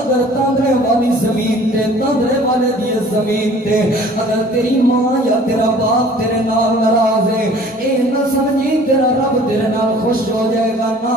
اگر تاندرے والی زمین تے تاندرے والے دی زمین تے اگر تیری ماں یا تیرا باپ تیرے نال ناراض ہے اے نہ سمجھی تیرا رب تیرے نال خوش ہو جائے گا. نہ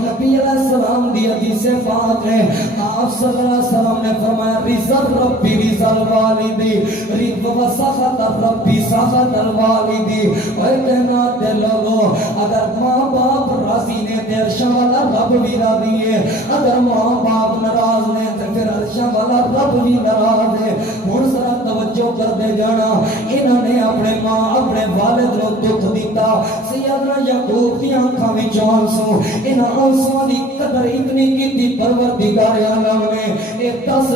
نبی علیہ السلام دی حدیث پاک ہے آپ صلی اللہ علیہ وسلم نے فرمایا رضا ربی رضا الوالدی رضا سخط ربی سخط الوالدی اے کائنات دے لوگو اگر ماں باپ راضی نے تے عرش والا رب بھی راضی ہے اگر ماں باپ ناراض نے تے پھر عرش والا رب بھی ناراض ہے ہن ذرا توجہ کر دے جانا انہاں نے اپنے ماں اپنے والد نو دکھ دیتا سیدنا یعقوب دی آنکھاں وچ آنسو انہاں آنسواں دی قدر اتنی کیتی پروردگار عالم نے اے 10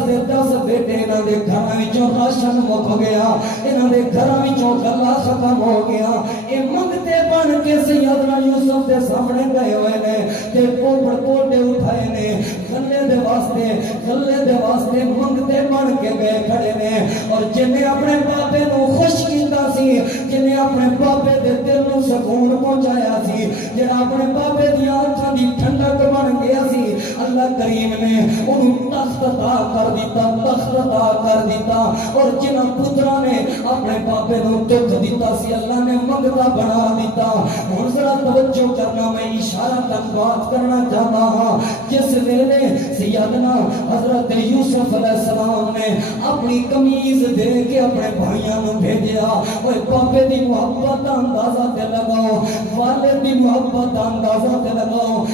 بیٹے انہاں دے گھراں وچوں راشن مک گیا انہاں دے گھراں وچوں گلا ختم ہو گیا اے منگتے بن کے سیدنا یوسف دے سامنے گئے ہوئے نے تے پوپڑ کوٹے اٹھائے نے گلے دے واسطے منگتے بن کے گئے کھڑے نے اور جنہیں اپنے بابے نو خوش کیتا سی جنہیں اپنے بابے دے دل نو سکون پہنچایا سی جنہیں اپنے بابے دی آنکھاں دی ٹھنڈک بن گیا سی اللہ کریم نے انہوں تخت عطا کر دیتا اور جنہ پترا نے اپنے بابے نو دکھ دیتا سی اللہ نے منگتا بنا دیتا ہن ذرا توجہ کرنا میں اشارہ تک بات کرنا چاہتا ہاں جس ویلے سیدنا حضرت یوسف علیہ السلام نے اپنی قمیض دے کے اپنے بھائیاں نو بھیجیا اوے بابے دی محبت دا اندازہ تے لگاؤ والد دی محبت دا اندازہ تے لگاؤ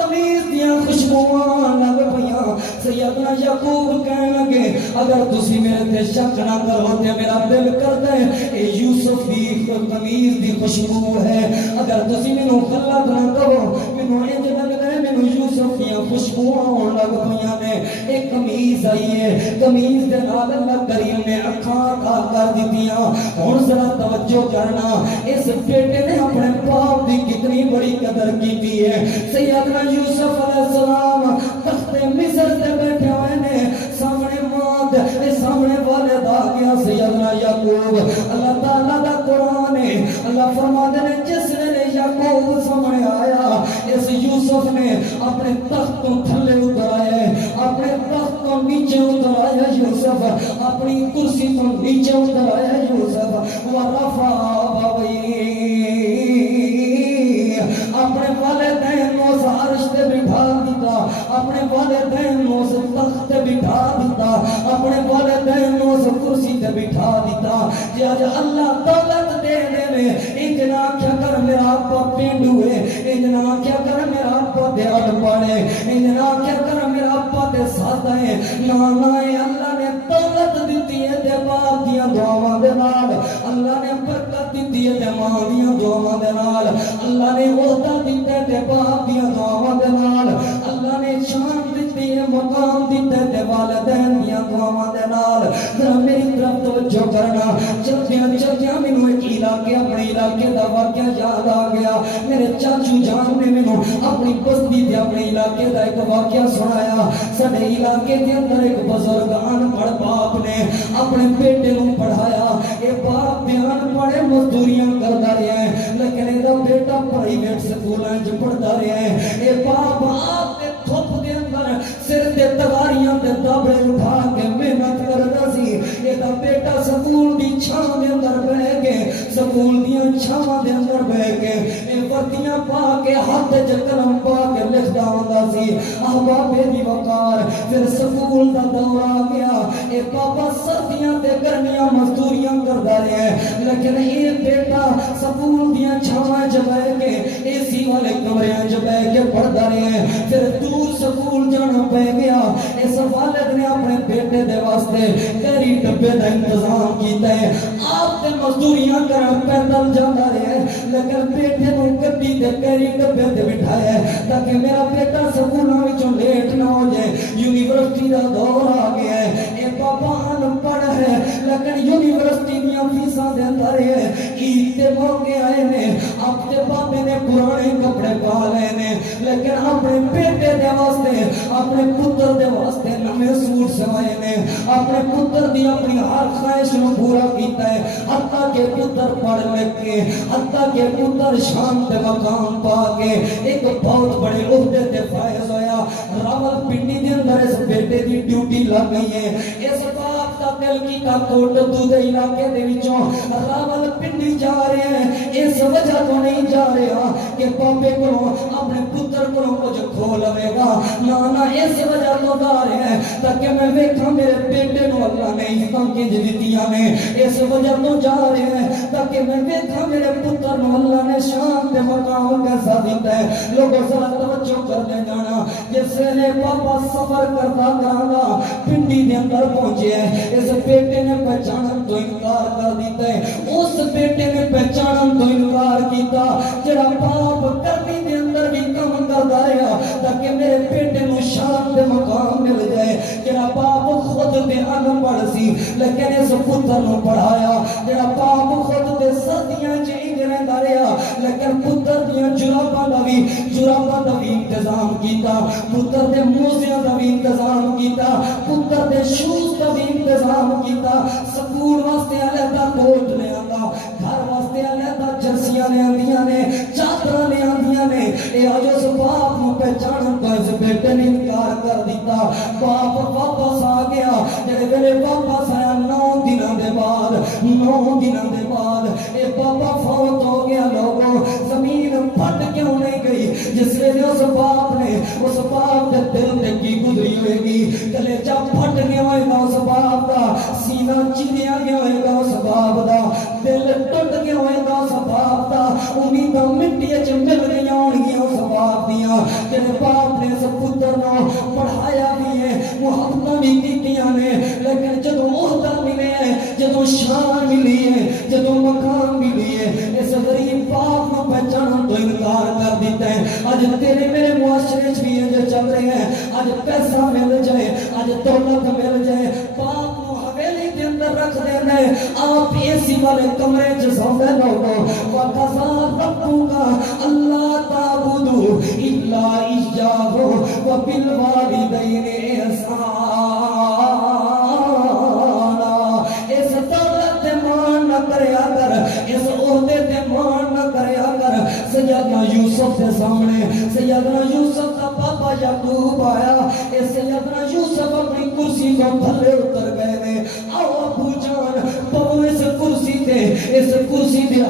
قمیض دیاں خوشبوواں لگ پیاں سیدنا یعقوب کہنے لگے اگر تسی میرے تے شک نہ کرو تے میرا دل کردا ہے اے یوسف دی قمیض دی خوشبو ہے اگر تسی مینوں غلط نہ کرو مینوں انج لگدا ہے مینوں یوسف دیاں خوشبوواں لگ پیاں نے اے قمیض آئی ہے قمیض دے نال اللہ کریم نے اکھاں عطا کر دتیاں ہن ذرا توجہ کرنا اس بیٹے نے اپنے باپ دی کتنی بڑی قدر کیتی ہے سیدنا یوسف علیہ السلام تخت مصر تے بیٹھے ہوئے نے سامنے ماں دے سامنے والد آ گیا سیدنا یعقوب اللہ تعالیٰ دا قرآن ہے اللہ فرماتے ہیں جس نے یعقوب سامنے آیا اس یوسف نے اپنے تخت کو تھلے اترایا اپنے تخت کو نیچے اترایا یوسف اپنی کرسی کو نیچے اترایا یوسف ورفع ابویہ اپنے والدین نو عرش تے بٹھا دیتا اپنے والدین نو تخت تے بٹھا دیتا اپنے والدین نو کرسی تے بٹھا دیتا جے اج اللہ دولت دے دے انج نہ کیا کر میرا ابا پینڈو ہے انج نہ کیا کر میرا ابا تے اڑ پڑے انج نہ کیا کر میرا ابا تے سادہ ہے نہ اللہ نے دولت دتی ہے تے باپ دیاں دعاواں دے نال اللہ نے برکت دتی ہے تے ماں دیاں دعاواں دے نال اللہ نے عہدہ دتا ہے تے باپ دیاں دعاواں دے نال اللہ نے شان دتی ہے مقام دتا ہے تے والدین دیاں دعاواں دے نال ذرا میری طرف توجہ کرنا چلدیاں مینوں ایک علاقے اپنے علاقے دا واقعہ یاد آ گیا میرے چاچو جان نے مینوں اپنی بستی تے اپنے علاقے دا ایک واقعہ سنایا ساڈے علاقے دے اندر ایک بزرگ ان پڑھ باپ نے اپنے بیٹے نوں پڑھایا اے باپ بیان پڑھے مزدوریاں کردا رہیا ہے لیکن اے دا بیٹا پرائیویٹ سکولاں وچ پڑھدا رہیا ہے اے باپ آپ دے تھوپ دے اندر سر تے تواریاں تے دابڑے اٹھا کے محنت کردا سی اے دا بیٹا سکول دی چھاں دے اندر بیٹھ کے سکول دیاں چھاواں دے اندر بیٹھ کے اے وردیاں پا کے ہاتھ وچ قلم پا کے لکھدا ہوندا سی احباب دی وقار پھر سکول دا دور آ گیا اے بابا سردیاں تے گرمیاں مزدوریاں کردا رہیا ہے لیکن اے بیٹا سکول دیاں چھاواں وچ بیٹھ کے اے سی والے کمرے وچ بیٹھ کے پڑھدا رہیا ہے پھر دور سکول جانا پے گیا اس والد نے اپنے بیٹے دے واسطے کری ڈبے دا انتظام کیتا ہے آپ تے مزدوریاں کرن پیدل جاندا رہیا ہے لیکن بیٹے نوں گڈی تے کری ڈبے تے بٹھایا ہے تاکہ میرا بیٹا سکولاں وچوں لیٹ نہ ہو جائے یونیورسٹی دا دور آ گیا ہے اے بابا ان پڑھ ہے لیکن یونیورسٹی دیاں فیساں دے اندر ہے عید تے موقع آئے نے آپ تے بابے نے پرانے کپڑے پا لے نے لیکن اپنے بیٹے دے واسطے اپنے پتر دے واسطے نویں سوٹ سوائے نے اپنے پتر دی اپنی ہر خواہش نو پورا کیتا ہے حتیٰ کہ پتر پڑھ لکھ کے حتیٰ کہ پتر شان تے مقام پا کے ایک بہت بڑے عہدے تے فائز ہویا راول پنڈی دے اندر اس بیٹے دی ڈیوٹی لگ گئی ہے اس باپ دا دل کی کا کوٹ دودھ علاقے دے وچوں راول پنڈی جا رہے ہیں اس وجہ تو نہیں جا رہا کہ پاپے کو اپنے پتر کو کچھ کھو لوے گا نانا اس وجہ تو جا رہے ہیں تاکہ میں ویکھاں میرے بیٹے نو اللہ نے عزتاں کنج دتیاں نے اس وجہ تو جا رہے ہیں تاکہ میں ویکھاں میرے پتر نو اللہ نے شان تے مقام کیسا دیتا ہے لوگوں ذرا توجہ کر دے جانا جس نے پاپا سفر کرتا کرانا پنڈی دے اندر پہنچے ہیں اس بیٹے نے پہچانن تو انکار کر دیتا ہے اس بیٹے نے پہچانن تو انکار کیتا جڑا باپ کرنی دے اندر بھی کم کردا رہا تاکہ میرے بیٹے نو شان دے مقام مل جائے جڑا باپ خود تے ان پڑھ سی لیکن اس پتر نو پڑھایا جڑا باپ خود تے سردیاں چینج رہندا رہا لیکن پتر دیاں جراباں دا بھی انتظام کیتا پتر دے موزیاں دا بھی انتظام کیتا پتر دے شوز دا بھی انتظام کیتا سکول واسطے علیحدہ کوٹ لے آندا گھر واسطے علیحدہ جرسیاں لے آندیاں نے چادراں لے آندیاں نے اے اج اس باپ نو پہچانن تو اس بیٹے نے انکار کر دیتا باپ واپس آ گیا جڑے ویلے واپس آیا 9 دنوں دے بعد اے بابا فوت ہو گیا لوگوں زمین پھٹ کیوں نہیں گئی جس ویلے اس باپ دے دل تے کی گزری ہوئے گی کلیجہ پھٹ گیا ہوئے گا اس باپ دا سینہ چیریا گیا ہوئے گا اس باپ دا دل ٹوٹ گیا ہوئے گا اس باپ دا امیداں مٹی وچ مل گئیاں ہونگیاں اس باپ دیاں جڑے باپ نے اس پتر نو پڑھایا بھی ہے محبتاں بھی کیتیاں نے لیکن جدوں عہدہ ملے ہے جدوں شان ملی ہے جدوں مقام ملی ہے اس غریب باپ نو پہچانن تو انکار کر دیتا ہے اج تیرے میرے معاشرے چ بھی جو چل رہے ہیں اج پیسہ مل جائے اج دولت مل جائے باپ نو حویلی دے اندر رکھ دینا ہے آپ اسی والے کمرے چ سوندے لوگوں وقضا ربک اللہ تعبدوا الا ایاہ وبالوالدین احسانا اس دولت تے مان نہ کریا کر اس عہدے تے مان نہ کریا کر سیدنا یوسف کے سامنے سیدنا یوسف کا پاپا یعقوب آیا اے سیدنا یوسف اپنی کرسی کو تھلے اتر گئے نے آؤ ابو جان تو اس کرسی دے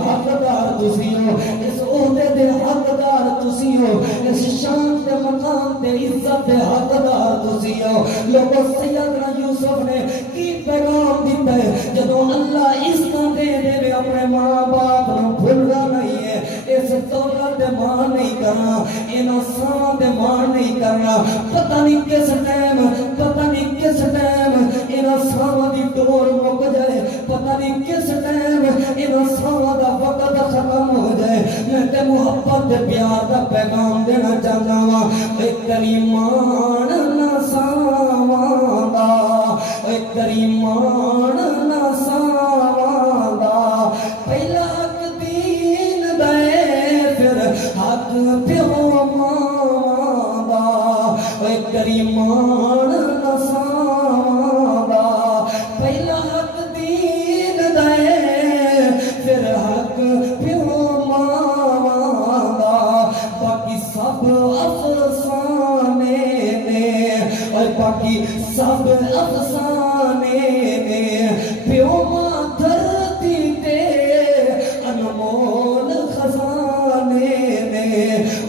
حقدار تسی ہو اس عہدے دے حقدار تسی ہو اس شان دے مقام دے عزت دے حقدار تسی ہو لوگوں سیدنا یوسف نے کی پیغام دیتا ہے جدوں اللہ عزت دے دے اپنے ماں باپ نو بھولنا نہیں ہے اس دولت دے مان نہیں کرنا انہاں ساں دے مان نہیں کرنا پتہ نہیں کس ٹائم انہاں ساں دی ڈور مک جائے پتہ نہیں کس ٹائم انہاں ساں دا وقت ختم ہو جائے میں تے محبت دے پیار دا پیغام دینا چاہتا ہاں اے کریمان نہ ساواں دا اے کریمان نہ ساواں دا پہلا حق دین دے پھر حق پیو ماں دا اے کریمان نہ ساواں دا پہلا حق دین دے پھر حق پیو ماں دا باقی سب افسانے نے اور باقی سب افسانے نے پیو ماں دھرتی تے انمول خزانے نے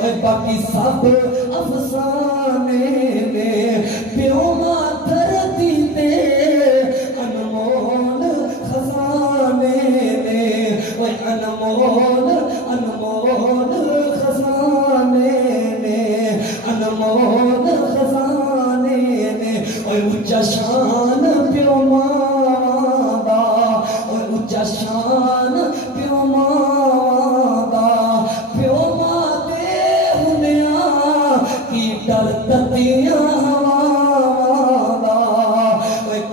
اور باقی سب افسانے نے پیو ماں دھرتی تے انمول خزانے نے اور انمول خزانے نے انمول خزانے نے اور اونچا شان پیو ماں دا اور اونچا شان پیو ماں دا پیو ماں دے ہنیاں کی ڈر تتیاں ہواں دا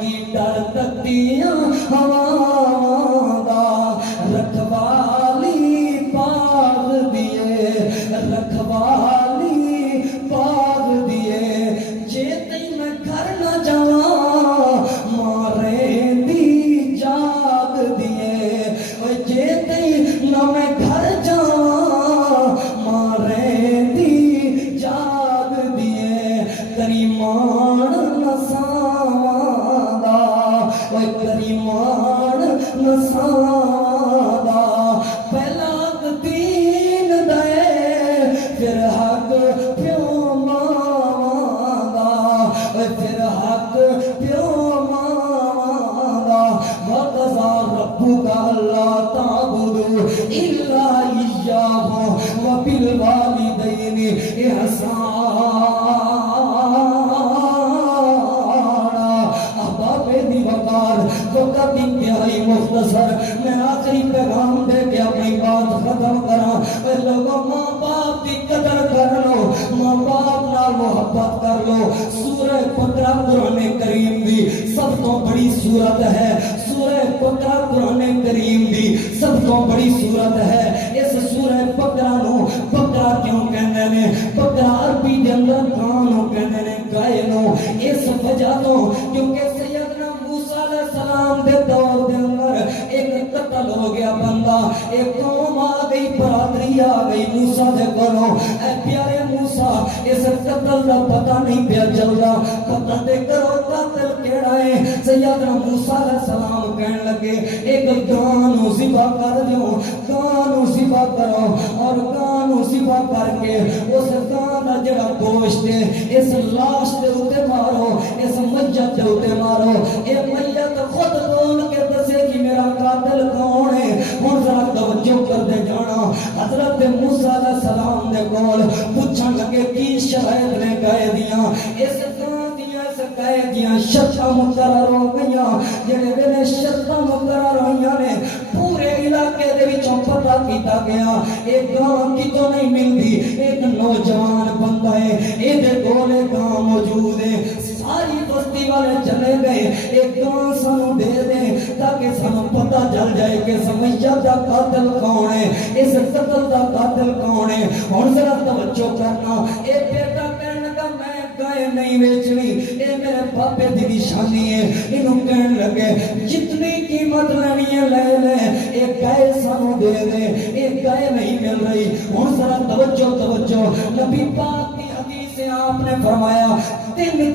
کی ڈر تتیاں ہواں دا رکھوالی باغ دیے رکھوالی باغ دیے جے تئی میں گھر نہ جاواں مارے دی جاگ دیے جے تئی نہ میں گھر جاواں مارے دی جاگ دیے کریمان نہ سادا پہلا حق دین دے پھر حق پیو ماں دا پھر حق پیو ماں دا وقضا ربک اللہ تعبدوا الا ایاہ وبالوالدین احسانا وقت انتہائی مختصر میں آخری پیغام دے کے اپنی بات ختم کرا لوگوں ماں باپ کی قدر کر لو ماں باپ نال محبت کر لو سورہ بقرہ قرآن کریم دی سب تو بڑی سورت ہے سورہ بقرہ قرآن کریم دی سب تو بڑی سورت ہے اس سورہ بقرہ نو بقرہ کیوں کہنے نے بقرہ عربی دے اندر کانوں کہنے نے گائے نو اس وجہ تو کیونکہ سیدنا موسیٰ علیہ السلام دے دور دے اندر ایک قتل ہو گیا بندہ ایک قوم آ گئی برادری آ گئی موسیٰ دے کولوں اے پیارے موسیٰ اس قتل دا پتہ نہیں پیا چلدا پتہ دے کرو قاتل کیڑا ہے سیدنا موسیٰ علیہ السلام کہنے لگے ایک گاں نو ذبح کر دیو گاں نو ذبح کرو اور گاں نو ذبح کر کے اس گاں دا جڑا گوشت ہے اس لاش دے اوتے مارو اس میت دے اوتے مارو اے میت خود بول کے دسے کہ میرا قاتل کون ہے ہن ذرا توجہ کر دے جانا حضرت موسیٰ علیہ السلام دے کول پوچھن لگے کی شرائط نے کہہ دیاں اس گاں دیاں اس کہہ دیاں شرطاں مقرر ہو گئیاں جڑے ویلے شرطاں مقرر ہوئیاں نے پورے علاقے دے وچوں پتہ کیتا گیا ایک گاں کتوں نہیں ملدی ایک نوجوان بندہ ہے اے دے کول گاں موجود ہے ساری بستی والے چلے گئے ایک گاں سانو دے دیں تاکہ سانو پتہ چل جائے کہ سمیہ دا قاتل کون ہے اس قتل دا قاتل کون ہے ہن ذرا توجہ کرنا اے بیٹا کہنے لگا میں گائے نہیں بیچنی اے میرے باپے دی نشانی ہے انہوں کہنے لگے جتنی قیمت لینی ہے لے لے ایک گائے سانو دے دے ایک گائے نہیں مل رہی ہن ذرا توجہ نبی پاک کی حدیث سے آپ نے فرمایا تین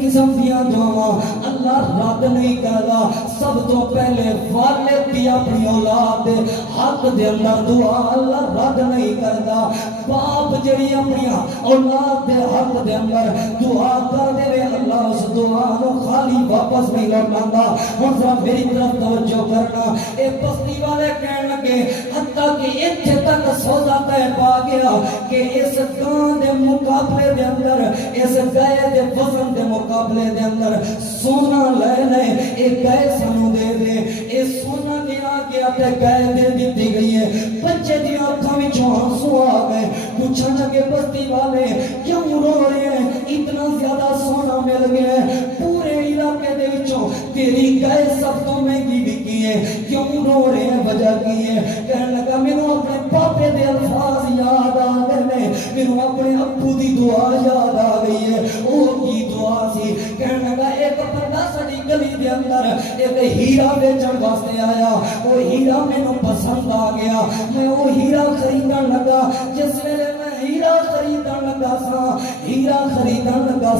قسم دیاں دعاواں اللہ رد نہیں کردا سب تو پہلے والد دی اپنی اولاد دے حق دے اندر دعا اللہ رد نہیں کردا باپ جڑی اپنی اولاد دے حق دے اندر دعا کر دے اللہ اس دعا نو خالی واپس نہیں لوٹاندا ہن ذرا میری طرف توجہ کرنا اے بستی والے کہنے لگے حتیٰ کہ ایتھے تک سودا طے پا گیا کہ اس گاں دے مقابلے دے اندر اس گائے دے وزن دے مقابلے دے اندر سونا لے لے ایک گائے سانو دے دے اے سونا دیا گیا تے گائے دے دیتی گئی ہے بچے دی آنکھاں وچوں آنسو آ گئے پوچھن لگے بستی والے کیوں رو رہے ہیں اتنا زیادہ سونا مل گیا ہے پورے علاقے دے وچوں تیری گائے سب تو مہنگی بکی ہے کیوں رو رہے ہیں وجہ کی ہے کہنے لگا مینوں اپنے پاپے دے الفاظ یاد آ گئے مینوں اپنے ابو دی دعا یاد آ گئی ہے او کی دعا سی کہنے لگا ایک بندہ ساری گلی دے اندر ایک ہیرا بیچن واسطے آیا وہ ہیرا مینوں پسند آ گیا میں وہ ہیرا خریدن لگا جس ویلے میں ہیرا خریدن لگا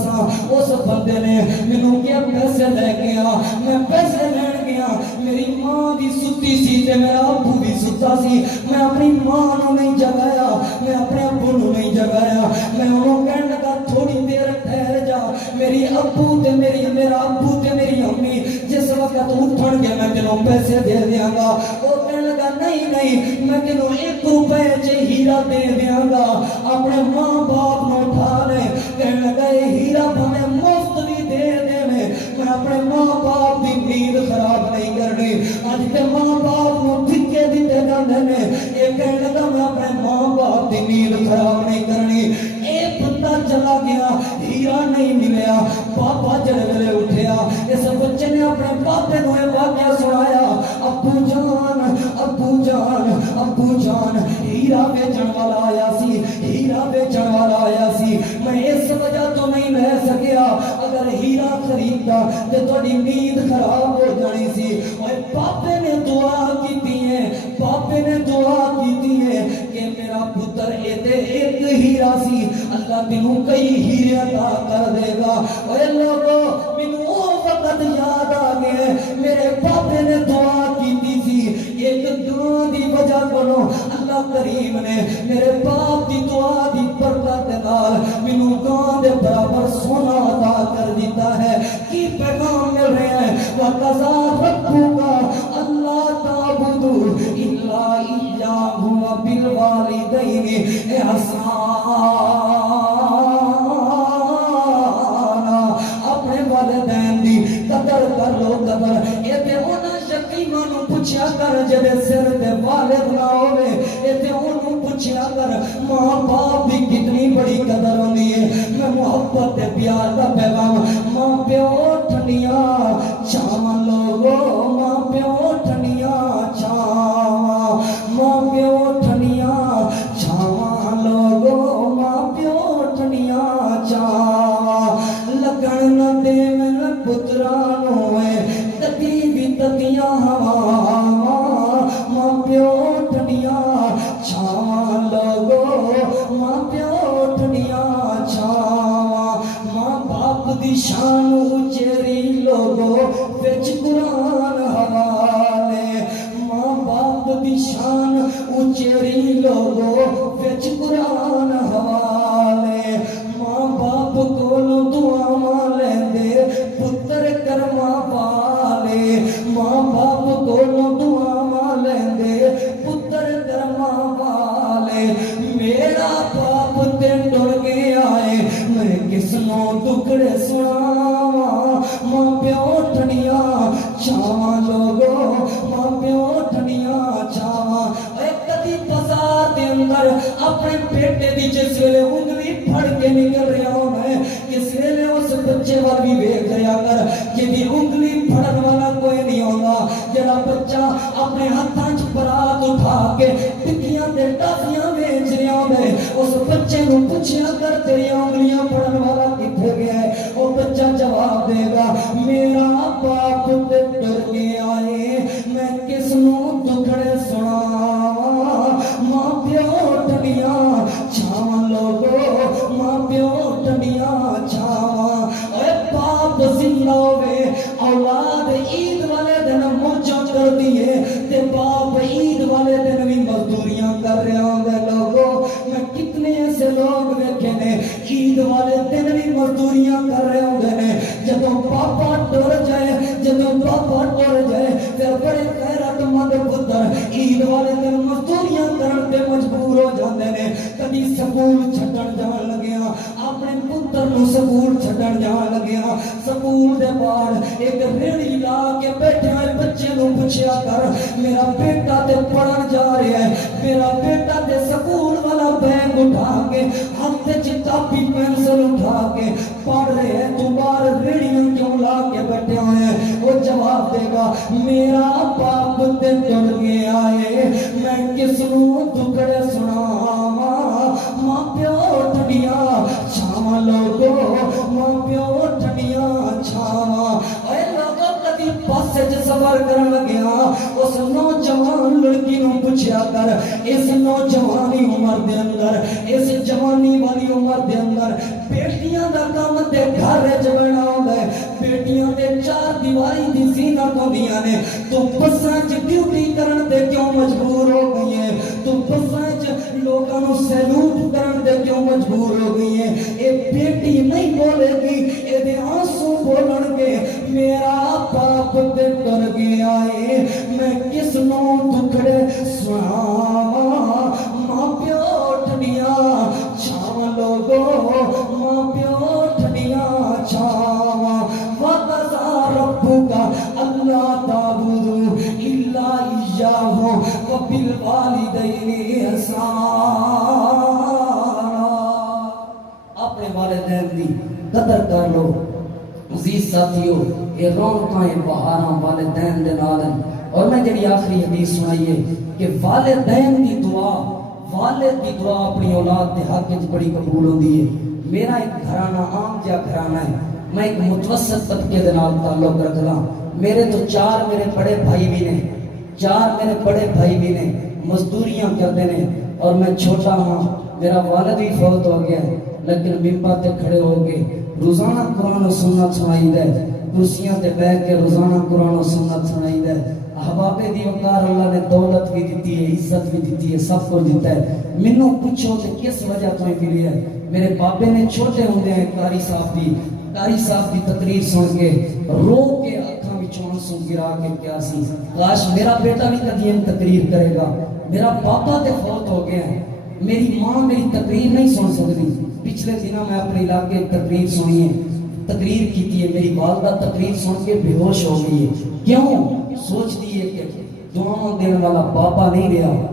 سا اس بندے نے مینوں کیا پیسے لے گیا میں پیسے لین گیا میری ماں دی ستی سی تے میرا ابو بھی ستا سی میں اپنی ماں نو نہیں جگایا میں اپنے ابو نو نہیں جگایا میں انہوں کہنے لگا تھوڑی دیر ٹھہر جا میری ابو تے میرا ابو تے میری امی جس وقت اٹھن گے میں تینوں پیسے دے دیاں گا وہ کہنے لگا نہیں میں تینوں 1 روپے چ ہیرا دے دیاں گا اپنے ماں باپ نو اٹھا لے کہنے لگا یہ ہیرا بھاویں مفت بھی دے دے میں اپنے ماں باپ دی نیند خراب نہیں کرنی اج تے ماں باپ نو ٹھکے دتے جاندے نے اے کہنے لگا میں اپنے ماں باپ دی نیند خراب نہیں کرنی اے بندہ چلا گیا ہیرا نہیں ملیا پاپا جڑے ویلے اٹھیا اس بچے نے اپنے باپے نو اے واقعہ سنایا ابو جان ہیرا بیچن والا آیا سی میں اس وجہ تو نہیں رہ سکیا اگر ہیرا خریدا تے تہاڈی نیند خراب ہو جانی سی اور پاپے نے دعا کیتی ہے کہ میرا پتر ایک ہیرا سی اللہ تینوں کئی ہیرے عطا کر دے گا اور لوگوں مینوں وقت یاد آ گئے میرے پاپے نے دعا کی تھی ایک دعا دی وجہ کو اللہ کریم نے میرے باپ دی دعا دی برکت نال مینوں گاں دے برابر سونا عطا کر دیتا ہے کی پیغام مل رہے ہیں وقضا ربک اللہ تعبدوا الا ایاہ وبالوالدین احسانا اپنے والدین دی قدر کر لو قدر یہ تے انہاں یتیماں نوں پوچھیا کر جدے سر تے والد نہ ہوے یہ تے انہوں پوچھیا کر ماں باپ دی کتنی بڑی قدر ہوندی ہے میں محبت تے پیار دا پیغام ماں پیو ٹھنڈیاں چھاواں لوگو ماں پیو ٹھنڈیاں چھاواں ماں پیو ٹھنڈیاں چھاواں لوگو ماں پیو ٹھنڈیاں چھاواں لگن نہ دے میں پتراں نوں تتی بھی تتیاں ہواں ماں پیو ٹھنڈیاں چھاواں لوگو ماں پیو ٹھنڈیاں چھاواں ماں باپ دی شان اچیری لوگو وچ قرآن حوالے ماں باپ دی شان اچیری لوگو وچ قرآن حوالے ماں باپ کولوں دعاواں لیندے پتر کرما والے ماں باپ کولوں دعاواں لیندے پتر کرما والے میرا باپ تے ٹر گیا ہے میں کس نوں ٹکڑے سناواں ماں پیو ٹھنڈیاں چھاواں لوگو ماں پیو ٹھنڈیاں چھاواں اے کدی بازار دے اندر اپنے بیٹے دی جس ویلے انگلی پھڑ کے نکل رہا ہوں میں کس ویلے اس بچے وال بھی ویکھ لیا کر جدی انگلی پھڑن والا کوئی نہیں ہوگا جڑا بچہ اپنے ہاتھاں وچ برات اٹھا کے ٹکیاں تے ٹافیاں ویچ رہا ہے اس بچے نوں پوچھیا کر تیری انگلیاں پھڑن والا کتھے گیا ہے وہ بچہ جواب دے گا میرا باپ تے ڈر گیا ہے میں کس نوں دکھڑے سناواں ماں پیو ٹھنڈیاں چھاواں لوگو ماں پیو ٹھنڈیاں چھاواں اے باپ زندہ ہوئے اولاد عید والے دن موجوں کر دیئے تے باپ عید والے دن بھی مزدوریاں کر رہے ہوں گے لوگوں میں کتنے ایسے لوگ دیکھے نے عید والے دن بھی مزدوریاں کر رہے ہوں گے جدوں پاپا ٹر جائے جدوں پاپا ٹر جائے پھر بڑے غیرت مند پتر عید والے دن مزدوریاں کرن تے مجبور ہو جاندے نے کبھی سکول چھڈن جان لگیا اپنے پتر نوں سکول چھڈن جان لگیا سکول دے باہر ایک ریڑھی لا کے بیٹھے ہوئے بچے نوں پوچھیا کر میرا بیٹا تے پڑھن جا رہا ہے میرا بیٹا تے سکول والا بیگ اٹھا کے ہاتھ وچ کاپی پینسل اٹھا کے پڑھ رہے ہیں تو باہر ریڑھیاں کیوں لا کے بیٹھے ہوئے ہیں وہ جواب دے گا میرا باپ تے ٹر گیا ہے میں کس نوں ٹکڑے سناواں ماں پیو ٹھنڈیاں چھاواں لوگو ماں پیو ٹھنڈیاں چھاواں اے لوگو کدی پاسے چ سفر کرن لگیا اس نوجوان لڑکی نوں پوچھیا کر اس نوجوانی عمر دے اندر اس جوانی والی عمر دے اندر بیٹیاں دا کام تے گھر وچ بنا ہوندا ہے بیٹیاں تے چار دیواری دی زینت ہوندیاں نے تو بساں وچ ڈیوٹی کرن تے کیوں مجبور ہو گئی ہے تو بساں وچ لوکاں نوں سیلوٹ کرن تے کیوں مجبور ہو گئی ہے اے بیٹی نہیں بولے گی اے دے آنسو بولن گے میرا باپ تے ٹر گیا ہے میں کس نوں ٹکڑے سناواں ماں پیو ٹھنڈیاں چھاواں لوگو ماں پیو ٹھنڈیاں چھاواں وقضا ربک اللہ تعبدوا الا ایاہ وبالوالدین احسانا اپنے والدین دی قدر کر لو عزیز ساتھیو یہ رونقیں بہاراں والدین دے نال اور میں جڑی آخری حدیث سنائی ہے کہ والدین دی دعا والد دی دعا اپنی اولاد دے حق وچ بڑی قبول ہوندی ہے میرا ایک گھرانہ عام جا گھرانہ ہے میں ایک متوسط طبقے دے نال تعلق رکھدا میرے تو 4 میرے بڑے بھائی بھی نے 4 میرے بڑے بھائی بھی نے مزدوریاں کرتے نے اور میں چھوٹا ہاں میرا والد بھی فوت ہو گیا لیکن ممبر تے کھڑے ہو کے روزانہ قرآن و سنت سنائی دے کرسیاں تے بیٹھ کے روزانہ قرآن و سنت سنائی دے احبابے دی اوقار اللہ نے دولت بھی دیتی ہے عزت بھی دیتی ہے سب کچھ دیتا ہے منو پوچھو کہ کس وجہ تو ملی ہے میرے بابے نے چھوٹے ہوندے ہیں قاری صاحب دی تقریر سن کے رو کے اکھاں وچوں آنسو گرا کے کیا سی کاش میرا بیٹا بھی کدی تقریر کرے گا میرا پاپا تے فوت ہو گیا ہے میری ماں میری تقریر نہیں سن سکتی پچھلے دنوں میں اپنے علاقے تقریر سنی ہے تقریر کی ہے میری والدہ تقریر سن کے بے ہوش ہو گئی ہے کیوں سوچ دی ہے کہ دعاؤں دینے والا پاپا نہیں رہا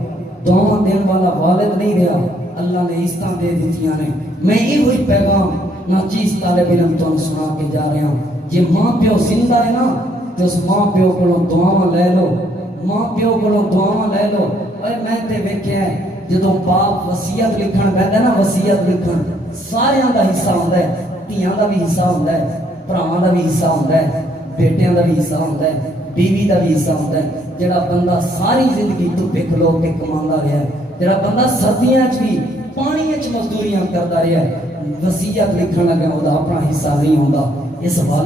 دعاؤں دینے والا والد نہیں رہا اللہ نے عزتاں دے دیتیاں نے میں یہ ہوئی پیغام ناچیز طالب علم تو سنا کے جا رہا ہوں جی ماں پیو زندہ ہے نا تو اس ماں پیو کو دعاواں لے لو ماں پیو کو دعاواں لے لو اے میں تے ویکھیا ہے جدوں باپ وصیت لکھن بیٹھدا نا وصیت لکھن ساریاں دا حصہ ہوندا ہے دھیاں دا بھی حصہ ہوندا ہے بھراواں دا بھی حصہ ہوندا ہے بیٹیاں دا بھی حصہ ہوندا ہے بیوی دا بھی حصہ ہوندا ہے جڑا بندہ ساری زندگی تو بے کھلو کے کماندا رہیا ہے جڑا بندہ سردیاں وچ بھی پانی وچ مزدوریاں کردا رہیا ہے وصیت لکھن لگا او دا اپنا حصہ نہیں ہوندا اس